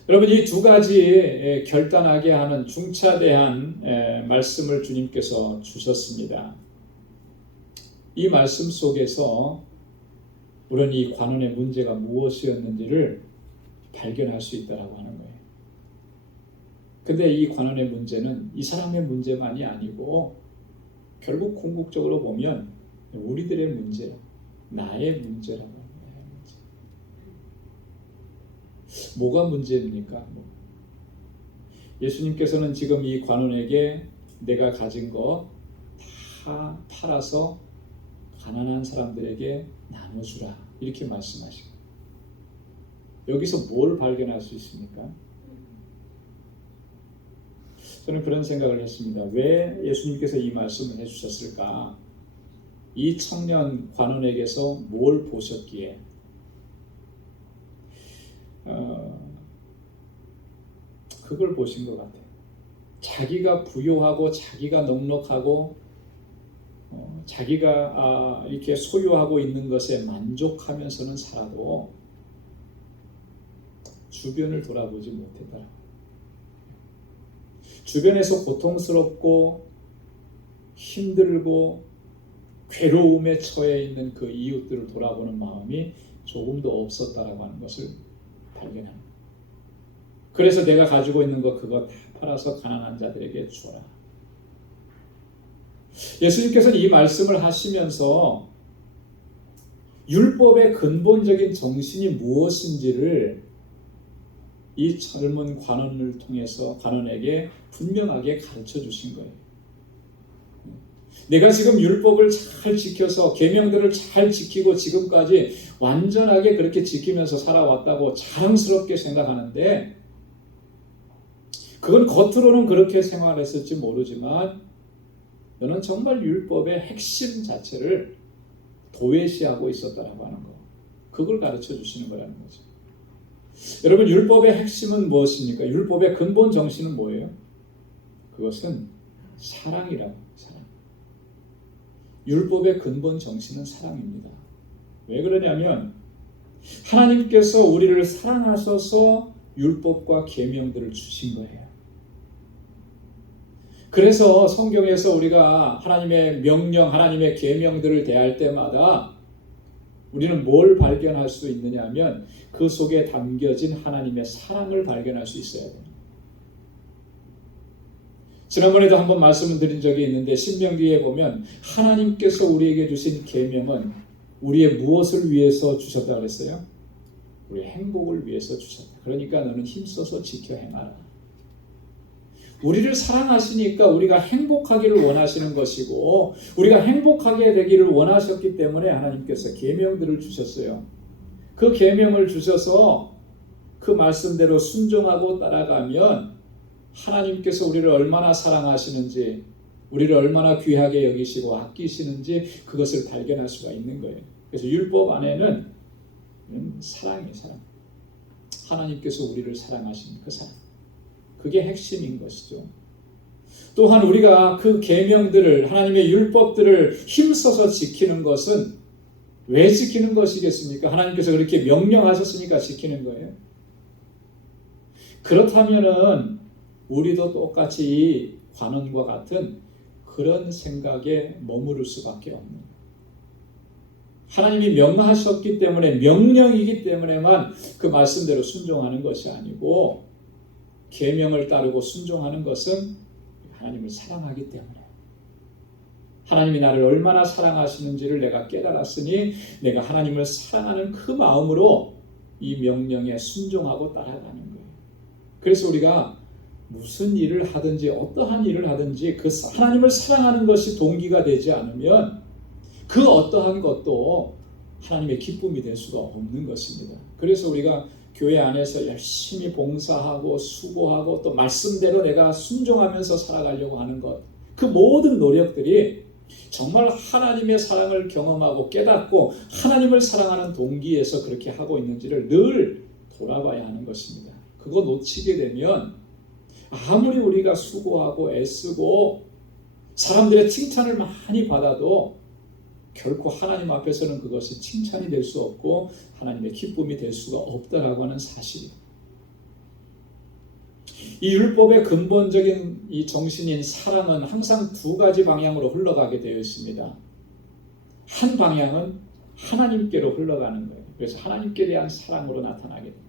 여러분, 이 두 가지 결단하게 하는 중차대한 말씀을 주님께서 주셨습니다. 이 말씀 속에서 우리는 이 관원의 문제가 무엇이었는지를 발견할 수 있다고 하는 거예요. 근데 이 관원의 문제는 이 사람의 문제만이 아니고 결국 궁극적으로 보면 우리들의 문제예요. 나의 문제라고 합니다. 뭐가 문제입니까? 예수님께서는 지금 이 관원에게 내가 가진 거 다 팔아서 가난한 사람들에게 나눠주라, 이렇게 말씀하시고, 여기서 뭘 발견할 수 있습니까? 저는 그런 생각을 했습니다. 왜 예수님께서 이 말씀을 해주셨을까? 이 청년 관원에게서 뭘 보셨기에? 그걸 보신 것 같아요. 자기가 부유하고 자기가 넉넉하고 자기가 이렇게 소유하고 있는 것에 만족하면서는 살아도 주변을 돌아보지 못했다. 주변에서 고통스럽고 힘들고 괴로움에 처해 있는 그 이웃들을 돌아보는 마음이 조금도 없었다라고 하는 것을 발견합니다. 그래서 내가 가지고 있는 것 그거 다 팔아서 가난한 자들에게 주어라. 예수님께서는 이 말씀을 하시면서 율법의 근본적인 정신이 무엇인지를 이 젊은 관원을 통해서 관원에게 분명하게 가르쳐 주신 거예요. 내가 지금 율법을 잘 지켜서 계명들을 잘 지키고 지금까지 완전하게 그렇게 지키면서 살아왔다고 자랑스럽게 생각하는데, 그건 겉으로는 그렇게 생활했을지 모르지만 너는 정말 율법의 핵심 자체를 도외시하고 있었다라고 하는 거, 그걸 가르쳐 주시는 거라는 거죠. 여러분, 율법의 핵심은 무엇입니까? 율법의 근본 정신은 뭐예요? 그것은 사랑이라고. 사랑. 율법의 근본 정신은 사랑입니다. 왜 그러냐면 하나님께서 우리를 사랑하셔서 율법과 계명들을 주신 거예요. 그래서 성경에서 우리가 하나님의 명령, 하나님의 계명들을 대할 때마다 우리는 뭘 발견할 수 있느냐 하면 그 속에 담겨진 하나님의 사랑을 발견할 수 있어야 돼요. 지난번에도 한번 말씀을 드린 적이 있는데 신명기에 보면 하나님께서 우리에게 주신 계명은 우리의 무엇을 위해서 주셨다고 그랬어요? 우리의 행복을 위해서 주셨다. 그러니까 너는 힘써서 지켜 행하라. 우리를 사랑하시니까 우리가 행복하기를 원하시는 것이고, 우리가 행복하게 되기를 원하셨기 때문에 하나님께서 계명들을 주셨어요. 그 계명을 주셔서 그 말씀대로 순종하고 따라가면 하나님께서 우리를 얼마나 사랑하시는지, 우리를 얼마나 귀하게 여기시고 아끼시는지 그것을 발견할 수가 있는 거예요. 그래서 율법 안에는 사랑이에요. 사랑. 하나님께서 우리를 사랑하시는 그 사랑. 그게 핵심인 것이죠. 또한 우리가 그 계명들을, 하나님의 율법들을 힘써서 지키는 것은 왜 지키는 것이겠습니까? 하나님께서 그렇게 명령하셨으니까 지키는 거예요. 그렇다면은 우리도 똑같이 이 관원과 같은 그런 생각에 머무를 수밖에 없는 거예요. 하나님이 명하셨기 때문에, 명령이기 때문에만 그 말씀대로 순종하는 것이 아니고, 계명을 따르고 순종하는 것은 하나님을 사랑하기 때문에, 하나님이 나를 얼마나 사랑하시는지를 내가 깨달았으니 내가 하나님을 사랑하는 그 마음으로 이 명령에 순종하고 따라가는 거예요. 그래서 우리가 무슨 일을 하든지 어떠한 일을 하든지 그 하나님을 사랑하는 것이 동기가 되지 않으면 그 어떠한 것도 하나님의 기쁨이 될 수가 없는 것입니다. 그래서 우리가 교회 안에서 열심히 봉사하고 수고하고 또 말씀대로 내가 순종하면서 살아가려고 하는 것, 그 모든 노력들이 정말 하나님의 사랑을 경험하고 깨닫고 하나님을 사랑하는 동기에서 그렇게 하고 있는지를 늘 돌아봐야 하는 것입니다. 그거 놓치게 되면 아무리 우리가 수고하고 애쓰고 사람들의 칭찬을 많이 받아도 결코 하나님 앞에서는 그것이 칭찬이 될 수 없고 하나님의 기쁨이 될 수가 없다라고 하는 사실이에요. 이 율법의 근본적인 이 정신인 사랑은 항상 두 가지 방향으로 흘러가게 되어 있습니다. 한 방향은 하나님께로 흘러가는 거예요. 그래서 하나님께 대한 사랑으로 나타나게 됩니다.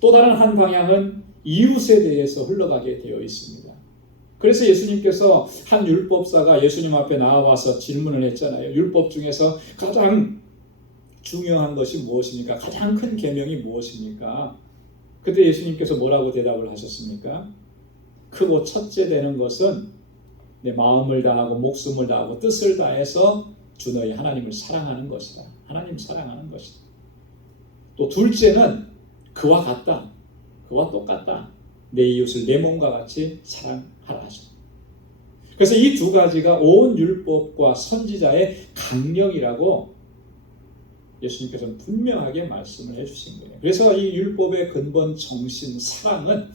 또 다른 한 방향은 이웃에 대해서 흘러가게 되어 있습니다. 그래서 예수님께서 한 율법사가 예수님 앞에 나와서 질문을 했잖아요. 율법 중에서 가장 중요한 것이 무엇입니까? 가장 큰 계명이 무엇입니까? 그때 예수님께서 뭐라고 대답을 하셨습니까? 크고 첫째 되는 것은 내 마음을 다하고 목숨을 다하고 뜻을 다해서 주 너희 하나님을 사랑하는 것이다. 하나님 사랑하는 것이다. 또 둘째는 그와 같다. 그와 똑같다. 내 이웃을 내 몸과 같이 사랑하라 하셨다. 그래서 이 두 가지가 온 율법과 선지자의 강령이라고 예수님께서는 분명하게 말씀을 해주신 거예요. 그래서 이 율법의 근본 정신, 사랑은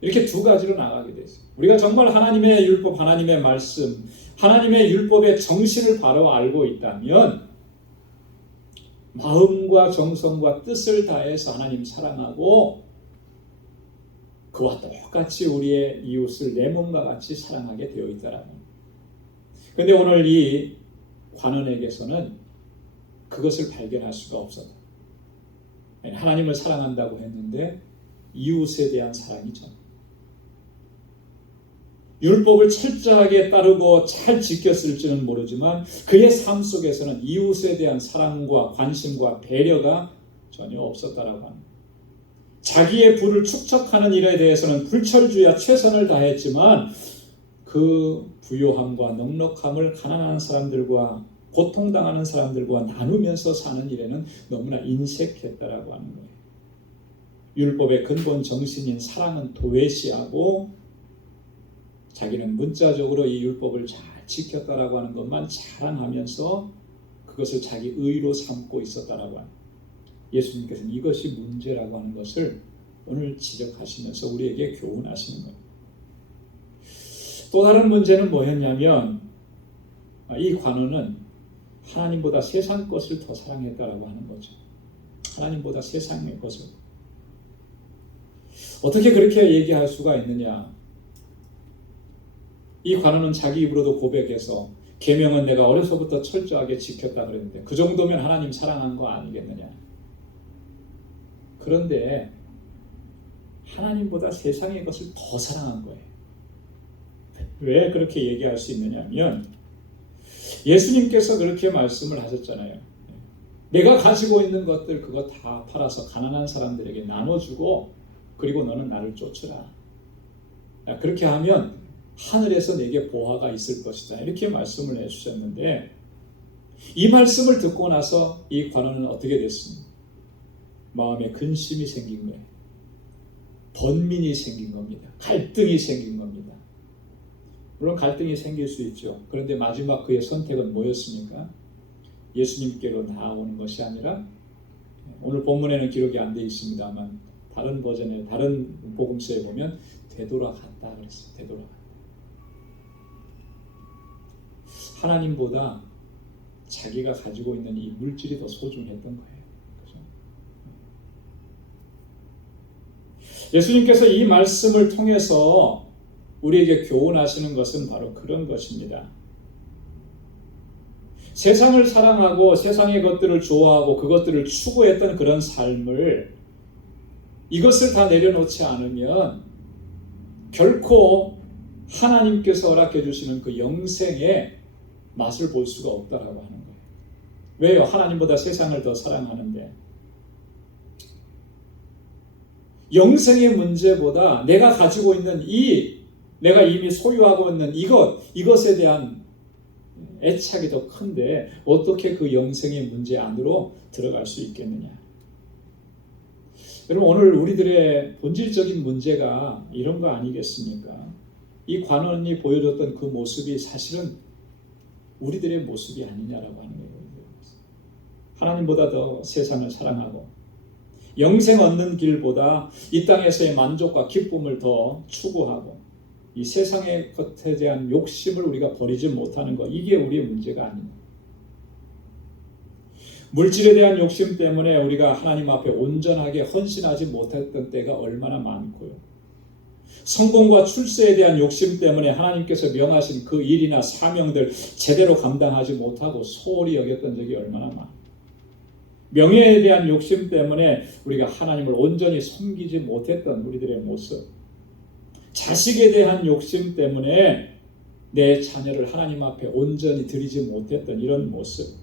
이렇게 두 가지로 나가게 됐어요. 우리가 정말 하나님의 율법, 하나님의 말씀, 하나님의 율법의 정신을 바로 알고 있다면 마음과 정성과 뜻을 다해서 하나님 사랑하고 그와 똑같이 우리의 이웃을 내 몸과 같이 사랑하게 되어 있다라는 거예요. 그런데 오늘 이 관원에게서는 그것을 발견할 수가 없었다. 하나님을 사랑한다고 했는데 이웃에 대한 사랑이 전. 율법을 철저하게 따르고 잘 지켰을지는 모르지만 그의 삶 속에서는 이웃에 대한 사랑과 관심과 배려가 전혀 없었다라고 합니다. 자기의 부를 축적하는 일에 대해서는 불철주야 최선을 다했지만 그 부요함과 넉넉함을 가난한 사람들과 고통당하는 사람들과 나누면서 사는 일에는 너무나 인색했다라고 하는 거예요. 율법의 근본 정신인 사랑은 도외시하고 자기는 문자적으로 이 율법을 잘 지켰다라고 하는 것만 자랑하면서 그것을 자기 의로 삼고 있었다라고 합니다. 예수님께서는 이것이 문제라고 하는 것을 오늘 지적하시면서 우리에게 교훈하시는 거예요. 또 다른 문제는 뭐였냐면 이 관원은 하나님보다 세상 것을 더 사랑했다라고 하는 거죠. 하나님보다 세상의 것을. 어떻게 그렇게 얘기할 수가 있느냐? 이 관원은 자기 입으로도 고백해서 계명은 내가 어려서부터 철저하게 지켰다 그랬는데 그 정도면 하나님 사랑한 거 아니겠느냐? 그런데 하나님보다 세상의 것을 더 사랑한 거예요. 왜 그렇게 얘기할 수 있느냐면 예수님께서 그렇게 말씀을 하셨잖아요. 내가 가지고 있는 것들 그거 다 팔아서 가난한 사람들에게 나눠주고 그리고 너는 나를 쫓으라. 그렇게 하면 하늘에서 내게 보화가 있을 것이다. 이렇게 말씀을 해주셨는데 이 말씀을 듣고 나서 이 관원은 어떻게 됐습니까? 마음에 근심이 생긴 거예요. 번민이 생긴 겁니다. 갈등이 생긴 겁니다. 물론 갈등이 생길 수 있죠. 그런데 마지막 그의 선택은 뭐였습니까? 예수님께로 나아오는 것이 아니라, 오늘 본문에는 기록이 안 되어 있습니다만 다른 버전에, 다른 복음서에 보면 되돌아갔다 그랬어요. 되돌아갔다. 하나님보다 자기가 가지고 있는 이 물질이 더 소중했던 거예요. 그죠? 예수님께서 이 말씀을 통해서 우리에게 교훈하시는 것은 바로 그런 것입니다. 세상을 사랑하고 세상의 것들을 좋아하고 그것들을 추구했던 그런 삶을, 이것을 다 내려놓지 않으면 결코 하나님께서 허락해 주시는 그 영생의 맛을 볼 수가 없다라고 하는 거예요. 왜요? 하나님보다 세상을 더 사랑하는데. 영생의 문제보다 내가 가지고 있는 내가 이미 소유하고 있는 이것에 대한 애착이 더 큰데 어떻게 그 영생의 문제 안으로 들어갈 수 있겠느냐. 여러분, 오늘 우리들의 본질적인 문제가 이런 거 아니겠습니까? 이 관원이 보여줬던 그 모습이 사실은 우리들의 모습이 아니냐라고 하는 거예요. 하나님보다 더 세상을 사랑하고 영생 얻는 길보다 이 땅에서의 만족과 기쁨을 더 추구하고 이 세상의 것에 대한 욕심을 우리가 버리지 못하는 것, 이게 우리의 문제가 아닙니다. 물질에 대한 욕심 때문에 우리가 하나님 앞에 온전하게 헌신하지 못했던 때가 얼마나 많고요. 성공과 출세에 대한 욕심 때문에 하나님께서 명하신 그 일이나 사명들 제대로 감당하지 못하고 소홀히 여겼던 적이 얼마나 많아요. 명예에 대한 욕심 때문에 우리가 하나님을 온전히 섬기지 못했던 우리들의 모습, 자식에 대한 욕심 때문에 내 자녀를 하나님 앞에 온전히 드리지 못했던 이런 모습,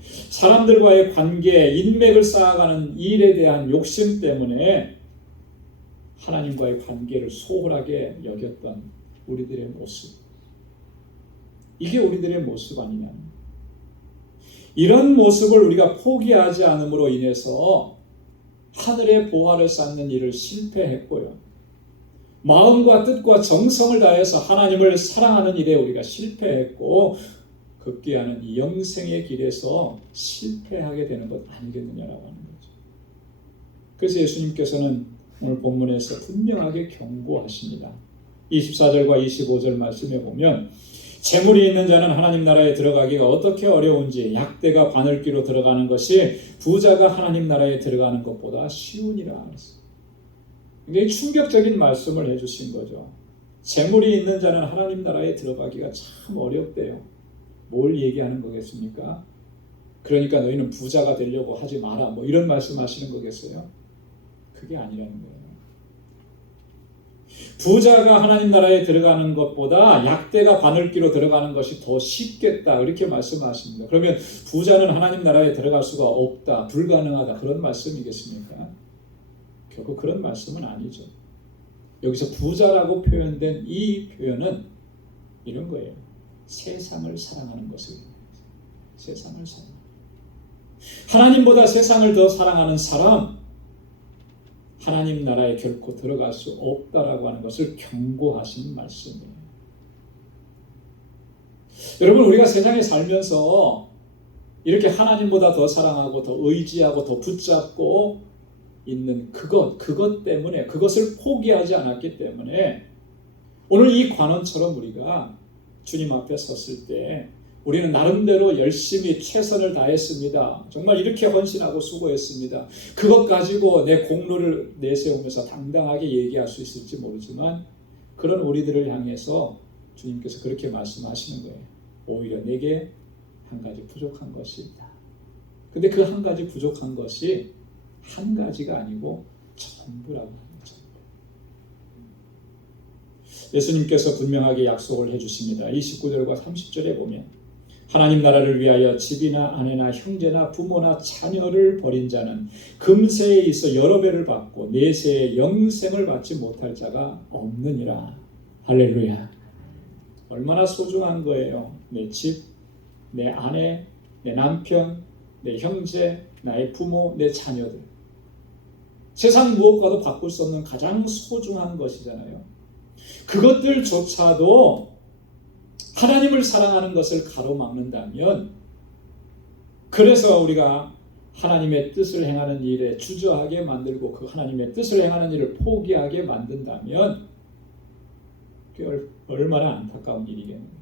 사람들과의 관계, 인맥을 쌓아가는 일에 대한 욕심 때문에 하나님과의 관계를 소홀하게 여겼던 우리들의 모습, 이게 우리들의 모습 아니냐. 이런 모습을 우리가 포기하지 않음으로 인해서 하늘의 보화를 쌓는 일을 실패했고요. 마음과 뜻과 정성을 다해서 하나님을 사랑하는 일에 우리가 실패했고, 급기야는 이 영생의 길에서 실패하게 되는 것 아니겠느냐라고 하는 거죠. 그래서 예수님께서는 오늘 본문에서 분명하게 경고하십니다. 24절과 25절 말씀에 보면, 재물이 있는 자는 하나님 나라에 들어가기가 어떻게 어려운지 약대가 바늘귀로 들어가는 것이 부자가 하나님 나라에 들어가는 것보다 쉬우니라. 굉장히 충격적인 말씀을 해주신 거죠. 재물이 있는 자는 하나님 나라에 들어가기가 참 어렵대요. 뭘 얘기하는 거겠습니까? 그러니까 너희는 부자가 되려고 하지 마라, 뭐 이런 말씀하시는 거겠어요? 그게 아니라는 거예요. 부자가 하나님 나라에 들어가는 것보다 약대가 바늘귀로 들어가는 것이 더 쉽겠다, 이렇게 말씀하십니다. 그러면 부자는 하나님 나라에 들어갈 수가 없다, 불가능하다, 그런 말씀이겠습니까? 결국 그런 말씀은 아니죠. 여기서 부자라고 표현된 이 표현은 이런 거예요. 세상을 사랑하는 것을, 세상을 사랑. 하나님보다 세상을 더 사랑하는 사람, 하나님 나라에 결코 들어갈 수 없다라고 하는 것을 경고하신 말씀이에요. 여러분, 우리가 세상에 살면서 이렇게 하나님보다 더 사랑하고 더 의지하고 더 붙잡고 있는 그것 때문에, 그것을 포기하지 않았기 때문에 오늘 이 관원처럼 우리가 주님 앞에 섰을 때 우리는 나름대로 열심히 최선을 다했습니다. 정말 이렇게 헌신하고 수고했습니다. 그것 가지고 내 공로를 내세우면서 당당하게 얘기할 수 있을지 모르지만, 그런 우리들을 향해서 주님께서 그렇게 말씀하시는 거예요. 오히려 내게 한 가지 부족한 것이 있다. 근데 그 한 가지 부족한 것이 한 가지가 아니고 전부라고 하는 거죠. 예수님께서 분명하게 약속을 해주십니다. 29절과 30절에 보면, 하나님 나라를 위하여 집이나 아내나 형제나 부모나 자녀를 버린 자는 금세에 있어 여러 배를 받고 내세에 영생을 받지 못할 자가 없느니라. 할렐루야. 얼마나 소중한 거예요. 내 집, 내 아내, 내 남편, 내 형제, 나의 부모, 내 자녀들. 세상 무엇과도 바꿀 수 없는 가장 소중한 것이잖아요. 그것들조차도 하나님을 사랑하는 것을 가로막는다면, 그래서 우리가 하나님의 뜻을 행하는 일에 주저하게 만들고 그 하나님의 뜻을 행하는 일을 포기하게 만든다면 그게 얼마나 안타까운 일이겠느냐.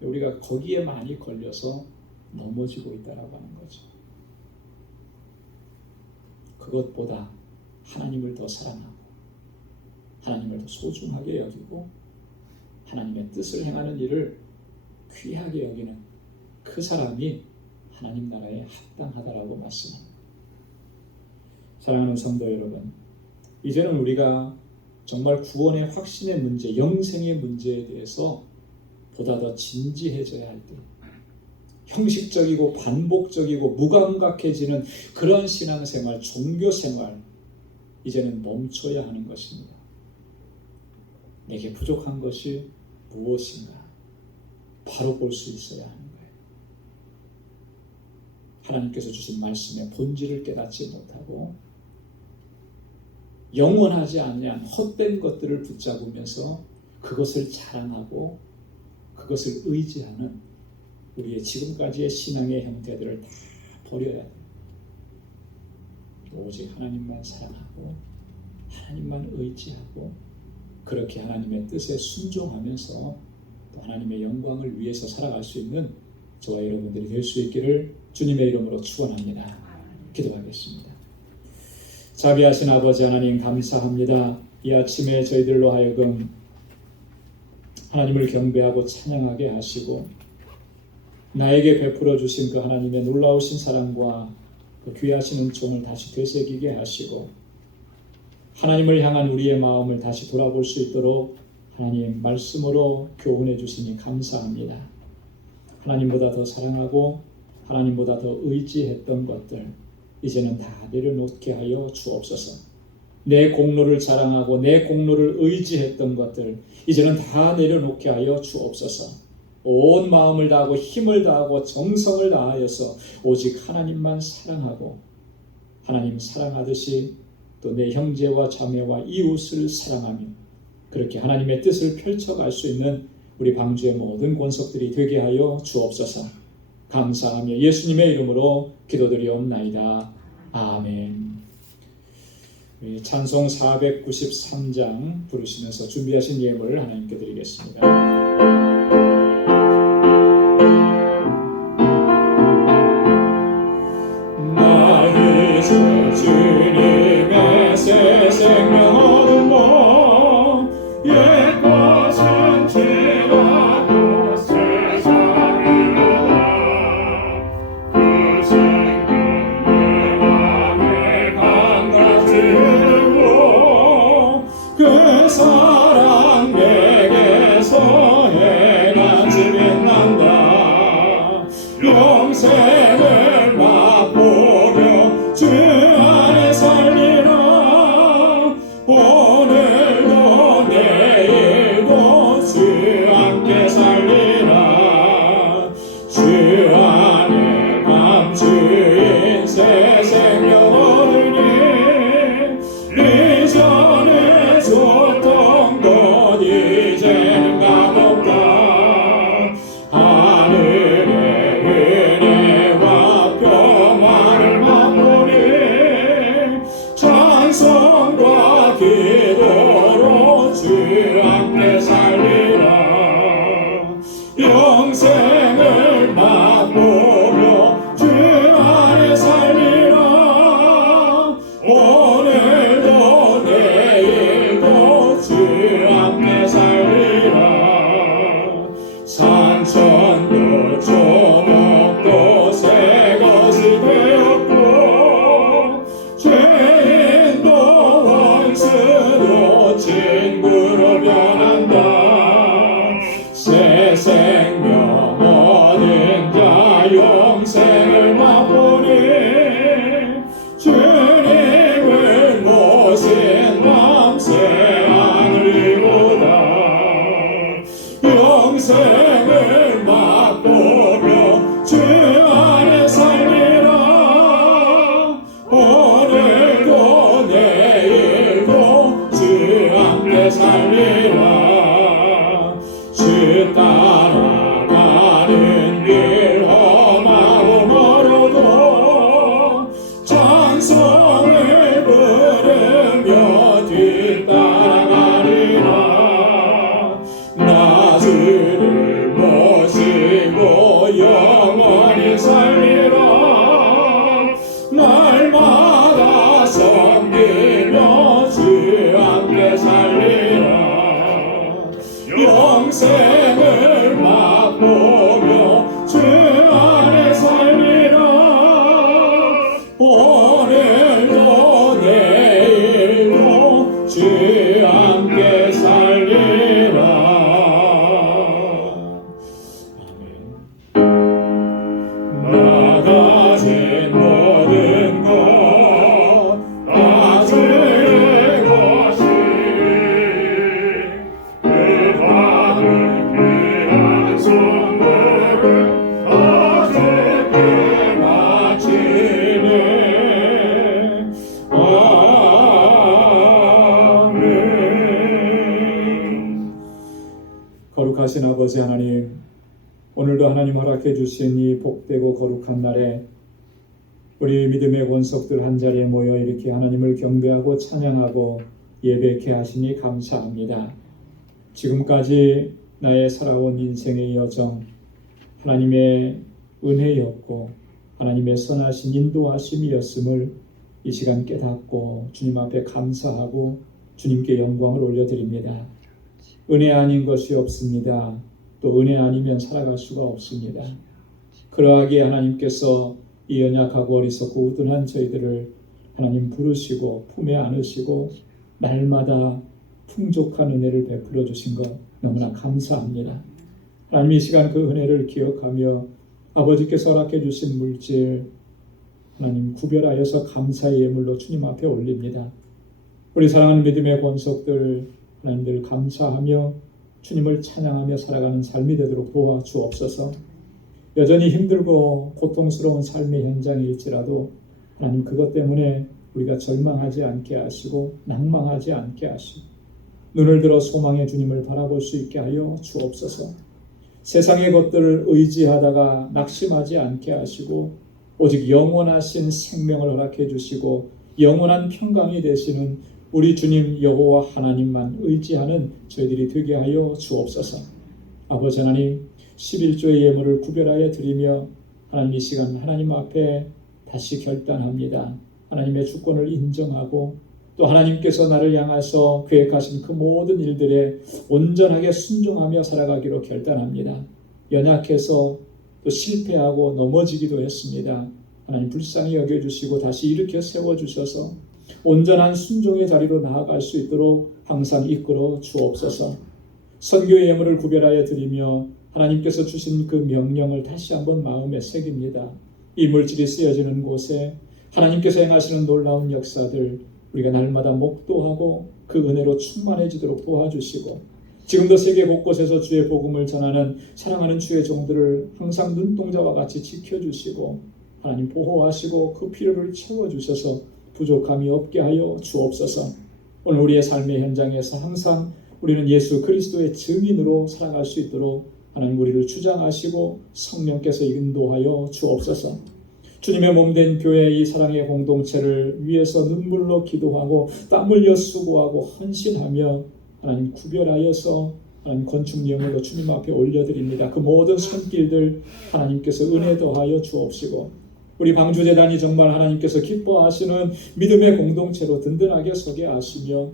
우리가 거기에 많이 걸려서 넘어지고 있다라고 하는 거죠. 그것보다 하나님을 더 사랑하고 하나님을 더 소중하게 여기고 하나님의 뜻을 행하는 일을 귀하게 여기는 그 사람이 하나님 나라에 합당하다라고 말씀합니다. 사랑하는 성도 여러분, 이제는 우리가 정말 구원의 확신의 문제, 영생의 문제에 대해서 보다 더 진지해져야 할 때, 형식적이고 반복적이고 무감각해지는 그런 신앙생활, 종교생활, 이제는 멈춰야 하는 것입니다. 내게 부족한 것이 무엇인가 바로 볼 수 있어야 하는 거예요. 하나님께서 주신 말씀의 본질을 깨닫지 못하고 영원하지 않는 헛된 것들을 붙잡으면서 그것을 자랑하고 그것을 의지하는 우리의 지금까지의 신앙의 형태들을 다 버려야 돼요. 오직 하나님만 사랑하고 하나님만 의지하고 그렇게 하나님의 뜻에 순종하면서 또 하나님의 영광을 위해서 살아갈 수 있는 저와 여러분들이 될 수 있기를 주님의 이름으로 축원합니다. 기도하겠습니다. 자비하신 아버지 하나님, 감사합니다. 이 아침에 저희들로 하여금 하나님을 경배하고 찬양하게 하시고 나에게 베풀어 주신 그 하나님의 놀라우신 사랑과 그 귀하신 은총을 다시 되새기게 하시고 하나님을 향한 우리의 마음을 다시 돌아볼 수 있도록 하나님 말씀으로 교훈해 주시니 감사합니다. 하나님보다 더 사랑하고 하나님보다 더 의지했던 것들 이제는 다 내려놓게 하여 주옵소서. 내 공로를 자랑하고 내 공로를 의지했던 것들 이제는 다 내려놓게 하여 주옵소서. 온 마음을 다하고 힘을 다하고 정성을 다하여서 오직 하나님만 사랑하고 하나님 사랑하듯이 또 내 형제와 자매와 이웃을 사랑하며 그렇게 하나님의 뜻을 펼쳐갈 수 있는 우리 방주의 모든 권속들이 되게 하여 주옵소서. 감사하며 예수님의 이름으로 기도드리옵나이다. 아멘. 찬송 493장 부르시면서 준비하신 예물을 하나님께 드리겠습니다. 주님의 새 생명 얻은 몸 옛 것은 지나고 세상을 다 그 생명 내 맘에 강같이 흐르고 그 사랑 내게서 해같이 빛난다. 영생을 맛보며 주 안에 살리라. 오늘도 내일도 주 함께 살리라. 주 안에 감추인 새 생명 얻으니 이전에 줬던 것 이제는 값없다. 하늘의 은혜와 오늘도 하나님 허락해 주신 이 복되고 거룩한 날에 우리 믿음의 권속들 한자리에 모여 이렇게 하나님을 경배하고 찬양하고 예배케 하시니 감사합니다. 지금까지 나의 살아온 인생의 여정, 하나님의 은혜였고 하나님의 선하신 인도하심이었음을 이 시간 깨닫고 주님 앞에 감사하고 주님께 영광을 올려드립니다. 은혜 아닌 것이 없습니다. 또 은혜 아니면 살아갈 수가 없습니다. 그러하기에 하나님께서 이 연약하고 어리석고 우둔한 저희들을 하나님 부르시고 품에 안으시고 날마다 풍족한 은혜를 베풀어 주신 것 너무나 감사합니다. 하나님 이 시간 그 은혜를 기억하며 아버지께서 허락해 주신 물질 하나님 구별하여서 감사의 예물로 주님 앞에 올립니다. 우리 사랑하는 믿음의 권속들 하나님들 감사하며 주님을 찬양하며 살아가는 삶이 되도록 도와주옵소서. 여전히 힘들고 고통스러운 삶의 현장일지라도 하나님 그것 때문에 우리가 절망하지 않게 하시고 낭망하지 않게 하시고 눈을 들어 소망의 주님을 바라볼 수 있게 하여 주옵소서. 세상의 것들을 의지하다가 낙심하지 않게 하시고 오직 영원하신 생명을 허락해 주시고 영원한 평강이 되시는 우리 주님 여호와 하나님만 의지하는 저희들이 되게 하여 주옵소서. 아버지 하나님 11조의 예물을 구별하여 드리며 하나님 이 시간 하나님 앞에 다시 결단합니다. 하나님의 주권을 인정하고 또 하나님께서 나를 향해서 계획하신 그 모든 일들에 온전하게 순종하며 살아가기로 결단합니다. 연약해서 또 실패하고 넘어지기도 했습니다. 하나님 불쌍히 여겨주시고 다시 일으켜 세워주셔서 온전한 순종의 자리로 나아갈 수 있도록 항상 이끌어 주옵소서. 선교의 예물을 구별하여 드리며 하나님께서 주신 그 명령을 다시 한번 마음에 새깁니다. 이 물질이 쓰여지는 곳에 하나님께서 행하시는 놀라운 역사들 우리가 날마다 목도하고 그 은혜로 충만해지도록 도와주시고 지금도 세계 곳곳에서 주의 복음을 전하는 사랑하는 주의 종들을 항상 눈동자와 같이 지켜주시고 하나님 보호하시고 그 필요를 채워주셔서 부족함이 없게 하여 주옵소서. 오늘 우리의 삶의 현장에서 항상 우리는 예수 그리스도의 증인으로 살아갈 수 있도록 하나님 우리를 주장하시고 성령께서 인도하여 주옵소서. 주님의 몸된 교회 이 사랑의 공동체를 위해서 눈물로 기도하고 땀 흘려 수고하고 헌신하며 하나님 구별하여서 하나님 건축 예물로 주님 앞에 올려드립니다. 그 모든 손길들 하나님께서 은혜 더하여 주옵시고 우리 방주재단이 정말 하나님께서 기뻐하시는 믿음의 공동체로 든든하게 서게 하시며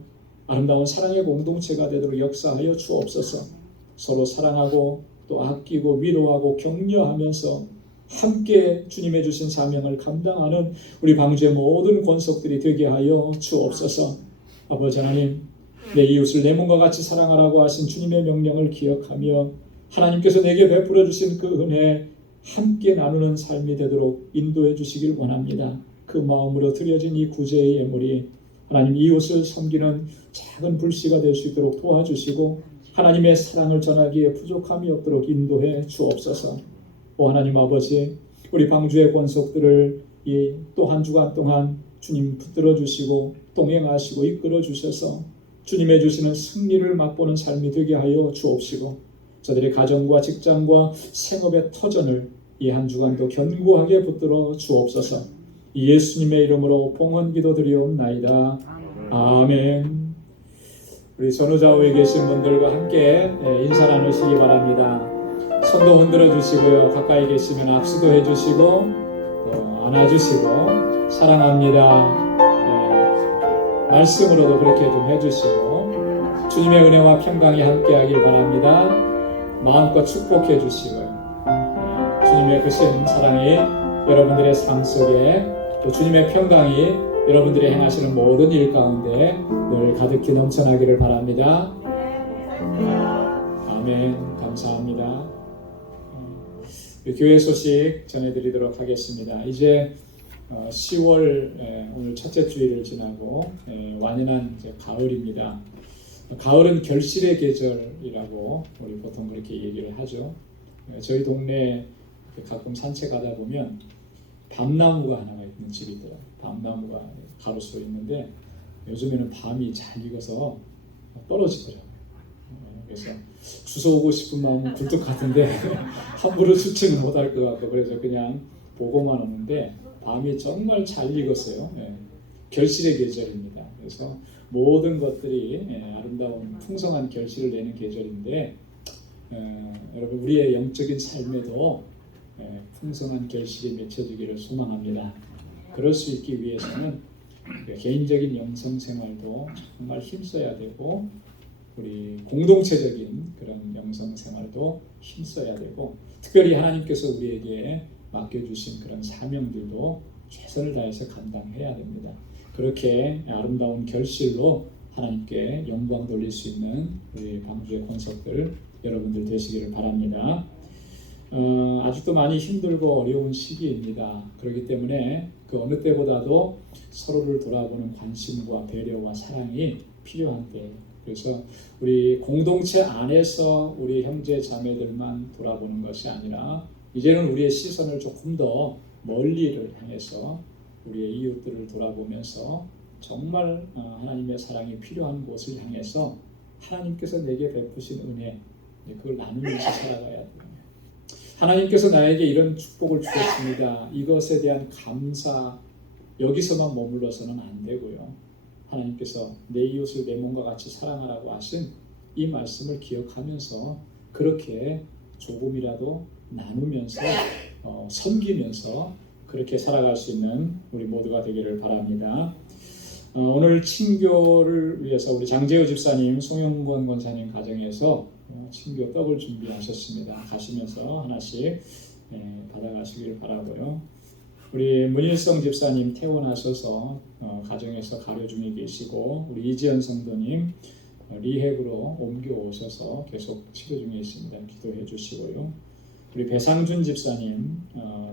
아름다운 사랑의 공동체가 되도록 역사하여 주옵소서. 서로 사랑하고 또 아끼고 위로하고 격려하면서 함께 주님의 주신 사명을 감당하는 우리 방주의 모든 권속들이 되게 하여 주옵소서. 아버지 하나님 내 이웃을 내 몸과 같이 사랑하라고 하신 주님의 명령을 기억하며 하나님께서 내게 베풀어 주신 그 은혜 함께 나누는 삶이 되도록 인도해 주시길 원합니다. 그 마음으로 드려진 이 구제의 예물이 하나님 이웃을 섬기는 작은 불씨가 될 수 있도록 도와주시고 하나님의 사랑을 전하기에 부족함이 없도록 인도해 주옵소서. 오 하나님 아버지 우리 방주의 권속들을 이 또 한 주간 동안 주님 붙들어 주시고 동행하시고 이끌어 주셔서 주님의 주시는 승리를 맛보는 삶이 되게 하여 주옵시고 저들의 가정과 직장과 생업의 터전을 이 한 주간도 견고하게 붙들어 주옵소서. 예수님의 이름으로 봉헌 기도드리옵나이다. 아멘. 우리 전후좌우에 계신 분들과 함께 인사 나누시기 바랍니다. 손도 흔들어 주시고요. 가까이 계시면 악수도 해주시고 또 안아주시고 사랑합니다. 말씀으로도 그렇게 좀 해주시고 주님의 은혜와 평강이 함께하길 바랍니다. 마음껏 축복해 주시고요. 주님의 크신 사랑이 여러분들의 삶 속에 또 주님의 평강이 여러분들이 행하시는 모든 일 가운데 늘 가득히 넘쳐나기를 바랍니다. 아멘. 감사합니다. 교회 소식 전해드리도록 하겠습니다. 이제 10월 오늘 첫째 주일을 지나고 완연한 이제 가을입니다. 가을은 결실의 계절이라고 우리 보통 그렇게 얘기를 하죠. 저희 동네에 가끔 산책하다 보면 밤나무가 하나가 있는 집이 있더라고요. 밤나무가 가로수로 있는데 요즘에는 밤이 잘 익어서 떨어지더라고요. 그래서 주워 오고 싶은 마음은 굴뚝 같은데 함부로 주지는 못할 것 같고 그래서 그냥 보고만 오는데 밤이 정말 잘 익었어요. 예. 결실의 계절입니다. 그래서 모든 것들이 아름다운 풍성한 결실을 내는 계절인데 여러분 우리의 영적인 삶에도 풍성한 결실이 맺혀지기를 소망합니다. 그럴 수 있기 위해서는 개인적인 영성 생활도 정말 힘써야 되고 우리 공동체적인 그런 영성 생활도 힘써야 되고 특별히 하나님께서 우리에게 맡겨주신 그런 사명들도 최선을 다해서 감당해야 됩니다. 그렇게 아름다운 결실로 하나님께 영광 돌릴 수 있는 우리 방주의 권속들 여러분들 되시기를 바랍니다. 아직도 많이 힘들고 어려운 시기입니다. 그렇기 때문에 그 어느 때보다도 서로를 돌아보는 관심과 배려와 사랑이 필요한 때예요. 그래서 우리 공동체 안에서 우리 형제 자매들만 돌아보는 것이 아니라 이제는 우리의 시선을 조금 더 멀리를 향해서 우리의 이웃들을 돌아보면서 정말 하나님의 사랑이 필요한 곳을 향해서 하나님께서 내게 베푸신 은혜 그걸 나누면서 살아가야 돼요. 하나님께서 나에게 이런 축복을 주셨습니다. 이것에 대한 감사 여기서만 머물러서는 안 되고요. 하나님께서 내 이웃을 내 몸과 같이 사랑하라고 하신 이 말씀을 기억하면서 그렇게 조금이라도 나누면서 섬기면서 그렇게 살아갈 수 있는 우리 모두가 되기를 바랍니다. 오늘 친교를 위해서 우리 장재호 집사님, 송영권 권사님 가정에서 친교 떡을 준비하셨습니다. 가시면서 하나씩 받아가시기를 바라고요. 우리 문일성 집사님 퇴원하셔서 가정에서 가려 중에 계시고 우리 이지연 성도님 리헵으로 옮겨오셔서 계속 치료 중에 있습니다. 기도해 주시고요. 우리 배상준 집사님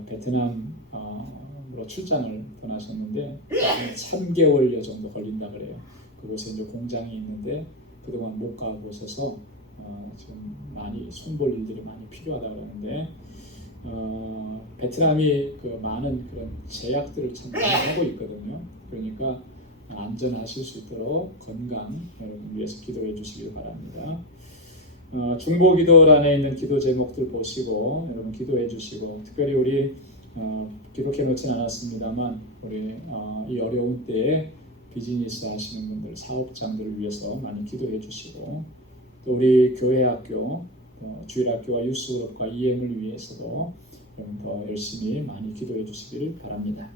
베트남으로 출장을 떠나셨는데 3개월여 정도 걸린다 그래요. 그곳에 이제 공장이 있는데 그동안 못 가고 오셔서 좀 많이 손볼 일들이 많이 필요하다고 그러는데 베트남이 그 많은 그런 제약들을 참 많이 하고 있거든요. 그러니까 안전하실 수 있도록 건강 여러분 위해서 기도해 주시길 바랍니다. 중보기도란에 있는 기도 제목들 보시고 여러분 기도해 주시고 특별히 우리 기록해 놓진 않았습니다만 우리 이 어려운 때에 비즈니스 하시는 분들 사업장들을 위해서 많이 기도해 주시고 또 우리 교회 학교 주일학교와 유스그룹과 EM을 위해서도 여러분 더 열심히 많이 기도해 주시길 바랍니다.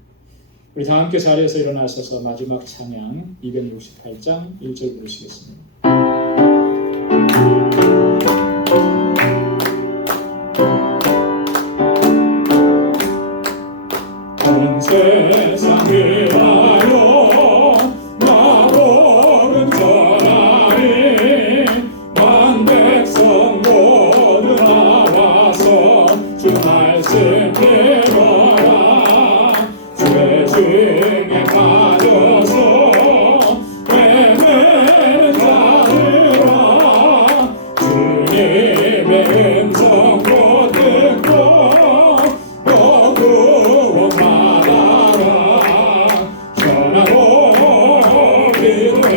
우리 다 함께 자리에서 일어나셔서 마지막 찬양 268장 1절 부르시겠습니다. 온 세상에 하여 나보는 전하리 만 백성 모두 나와서 주 말씀 들어라 죄 중에 빠져서 외면은 자들아 주님의 음성 못 듣고 또 구원 받아라 전하고 기도해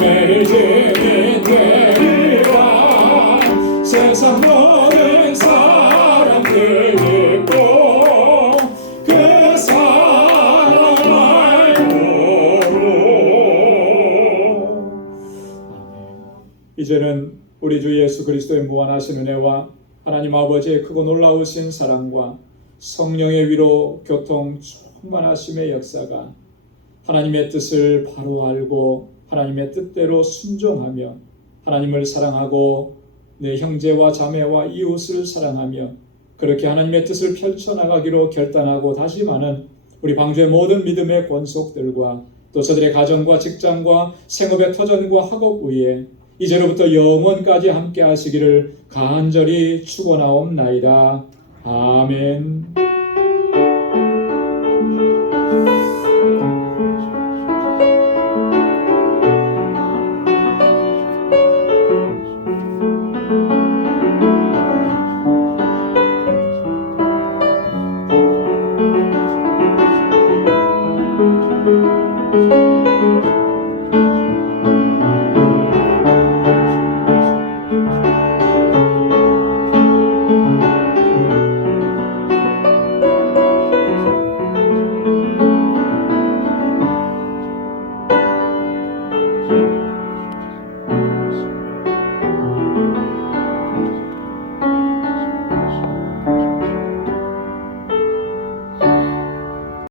매일 증인 되리라 세상 모든 사람들 믿고 그 사랑 알고로. 이제는 우리 주 예수 그리스도의 무한하신 은혜와 하나님 아버지의 크고 놀라우신 사랑과 성령의 위로 교통 충만하심의 역사가 하나님의 뜻을 바로 알고 하나님의 뜻대로 순종하며 하나님을 사랑하고 내 형제와 자매와 이웃을 사랑하며 그렇게 하나님의 뜻을 펼쳐나가기로 결단하고 다짐하는 우리 방주의 모든 믿음의 권속들과 또 저들의 가정과 직장과 생업의 터전과 학업 위에 이제로부터 영원까지 함께 하시기를 간절히 축원하옵나이다. 아멘.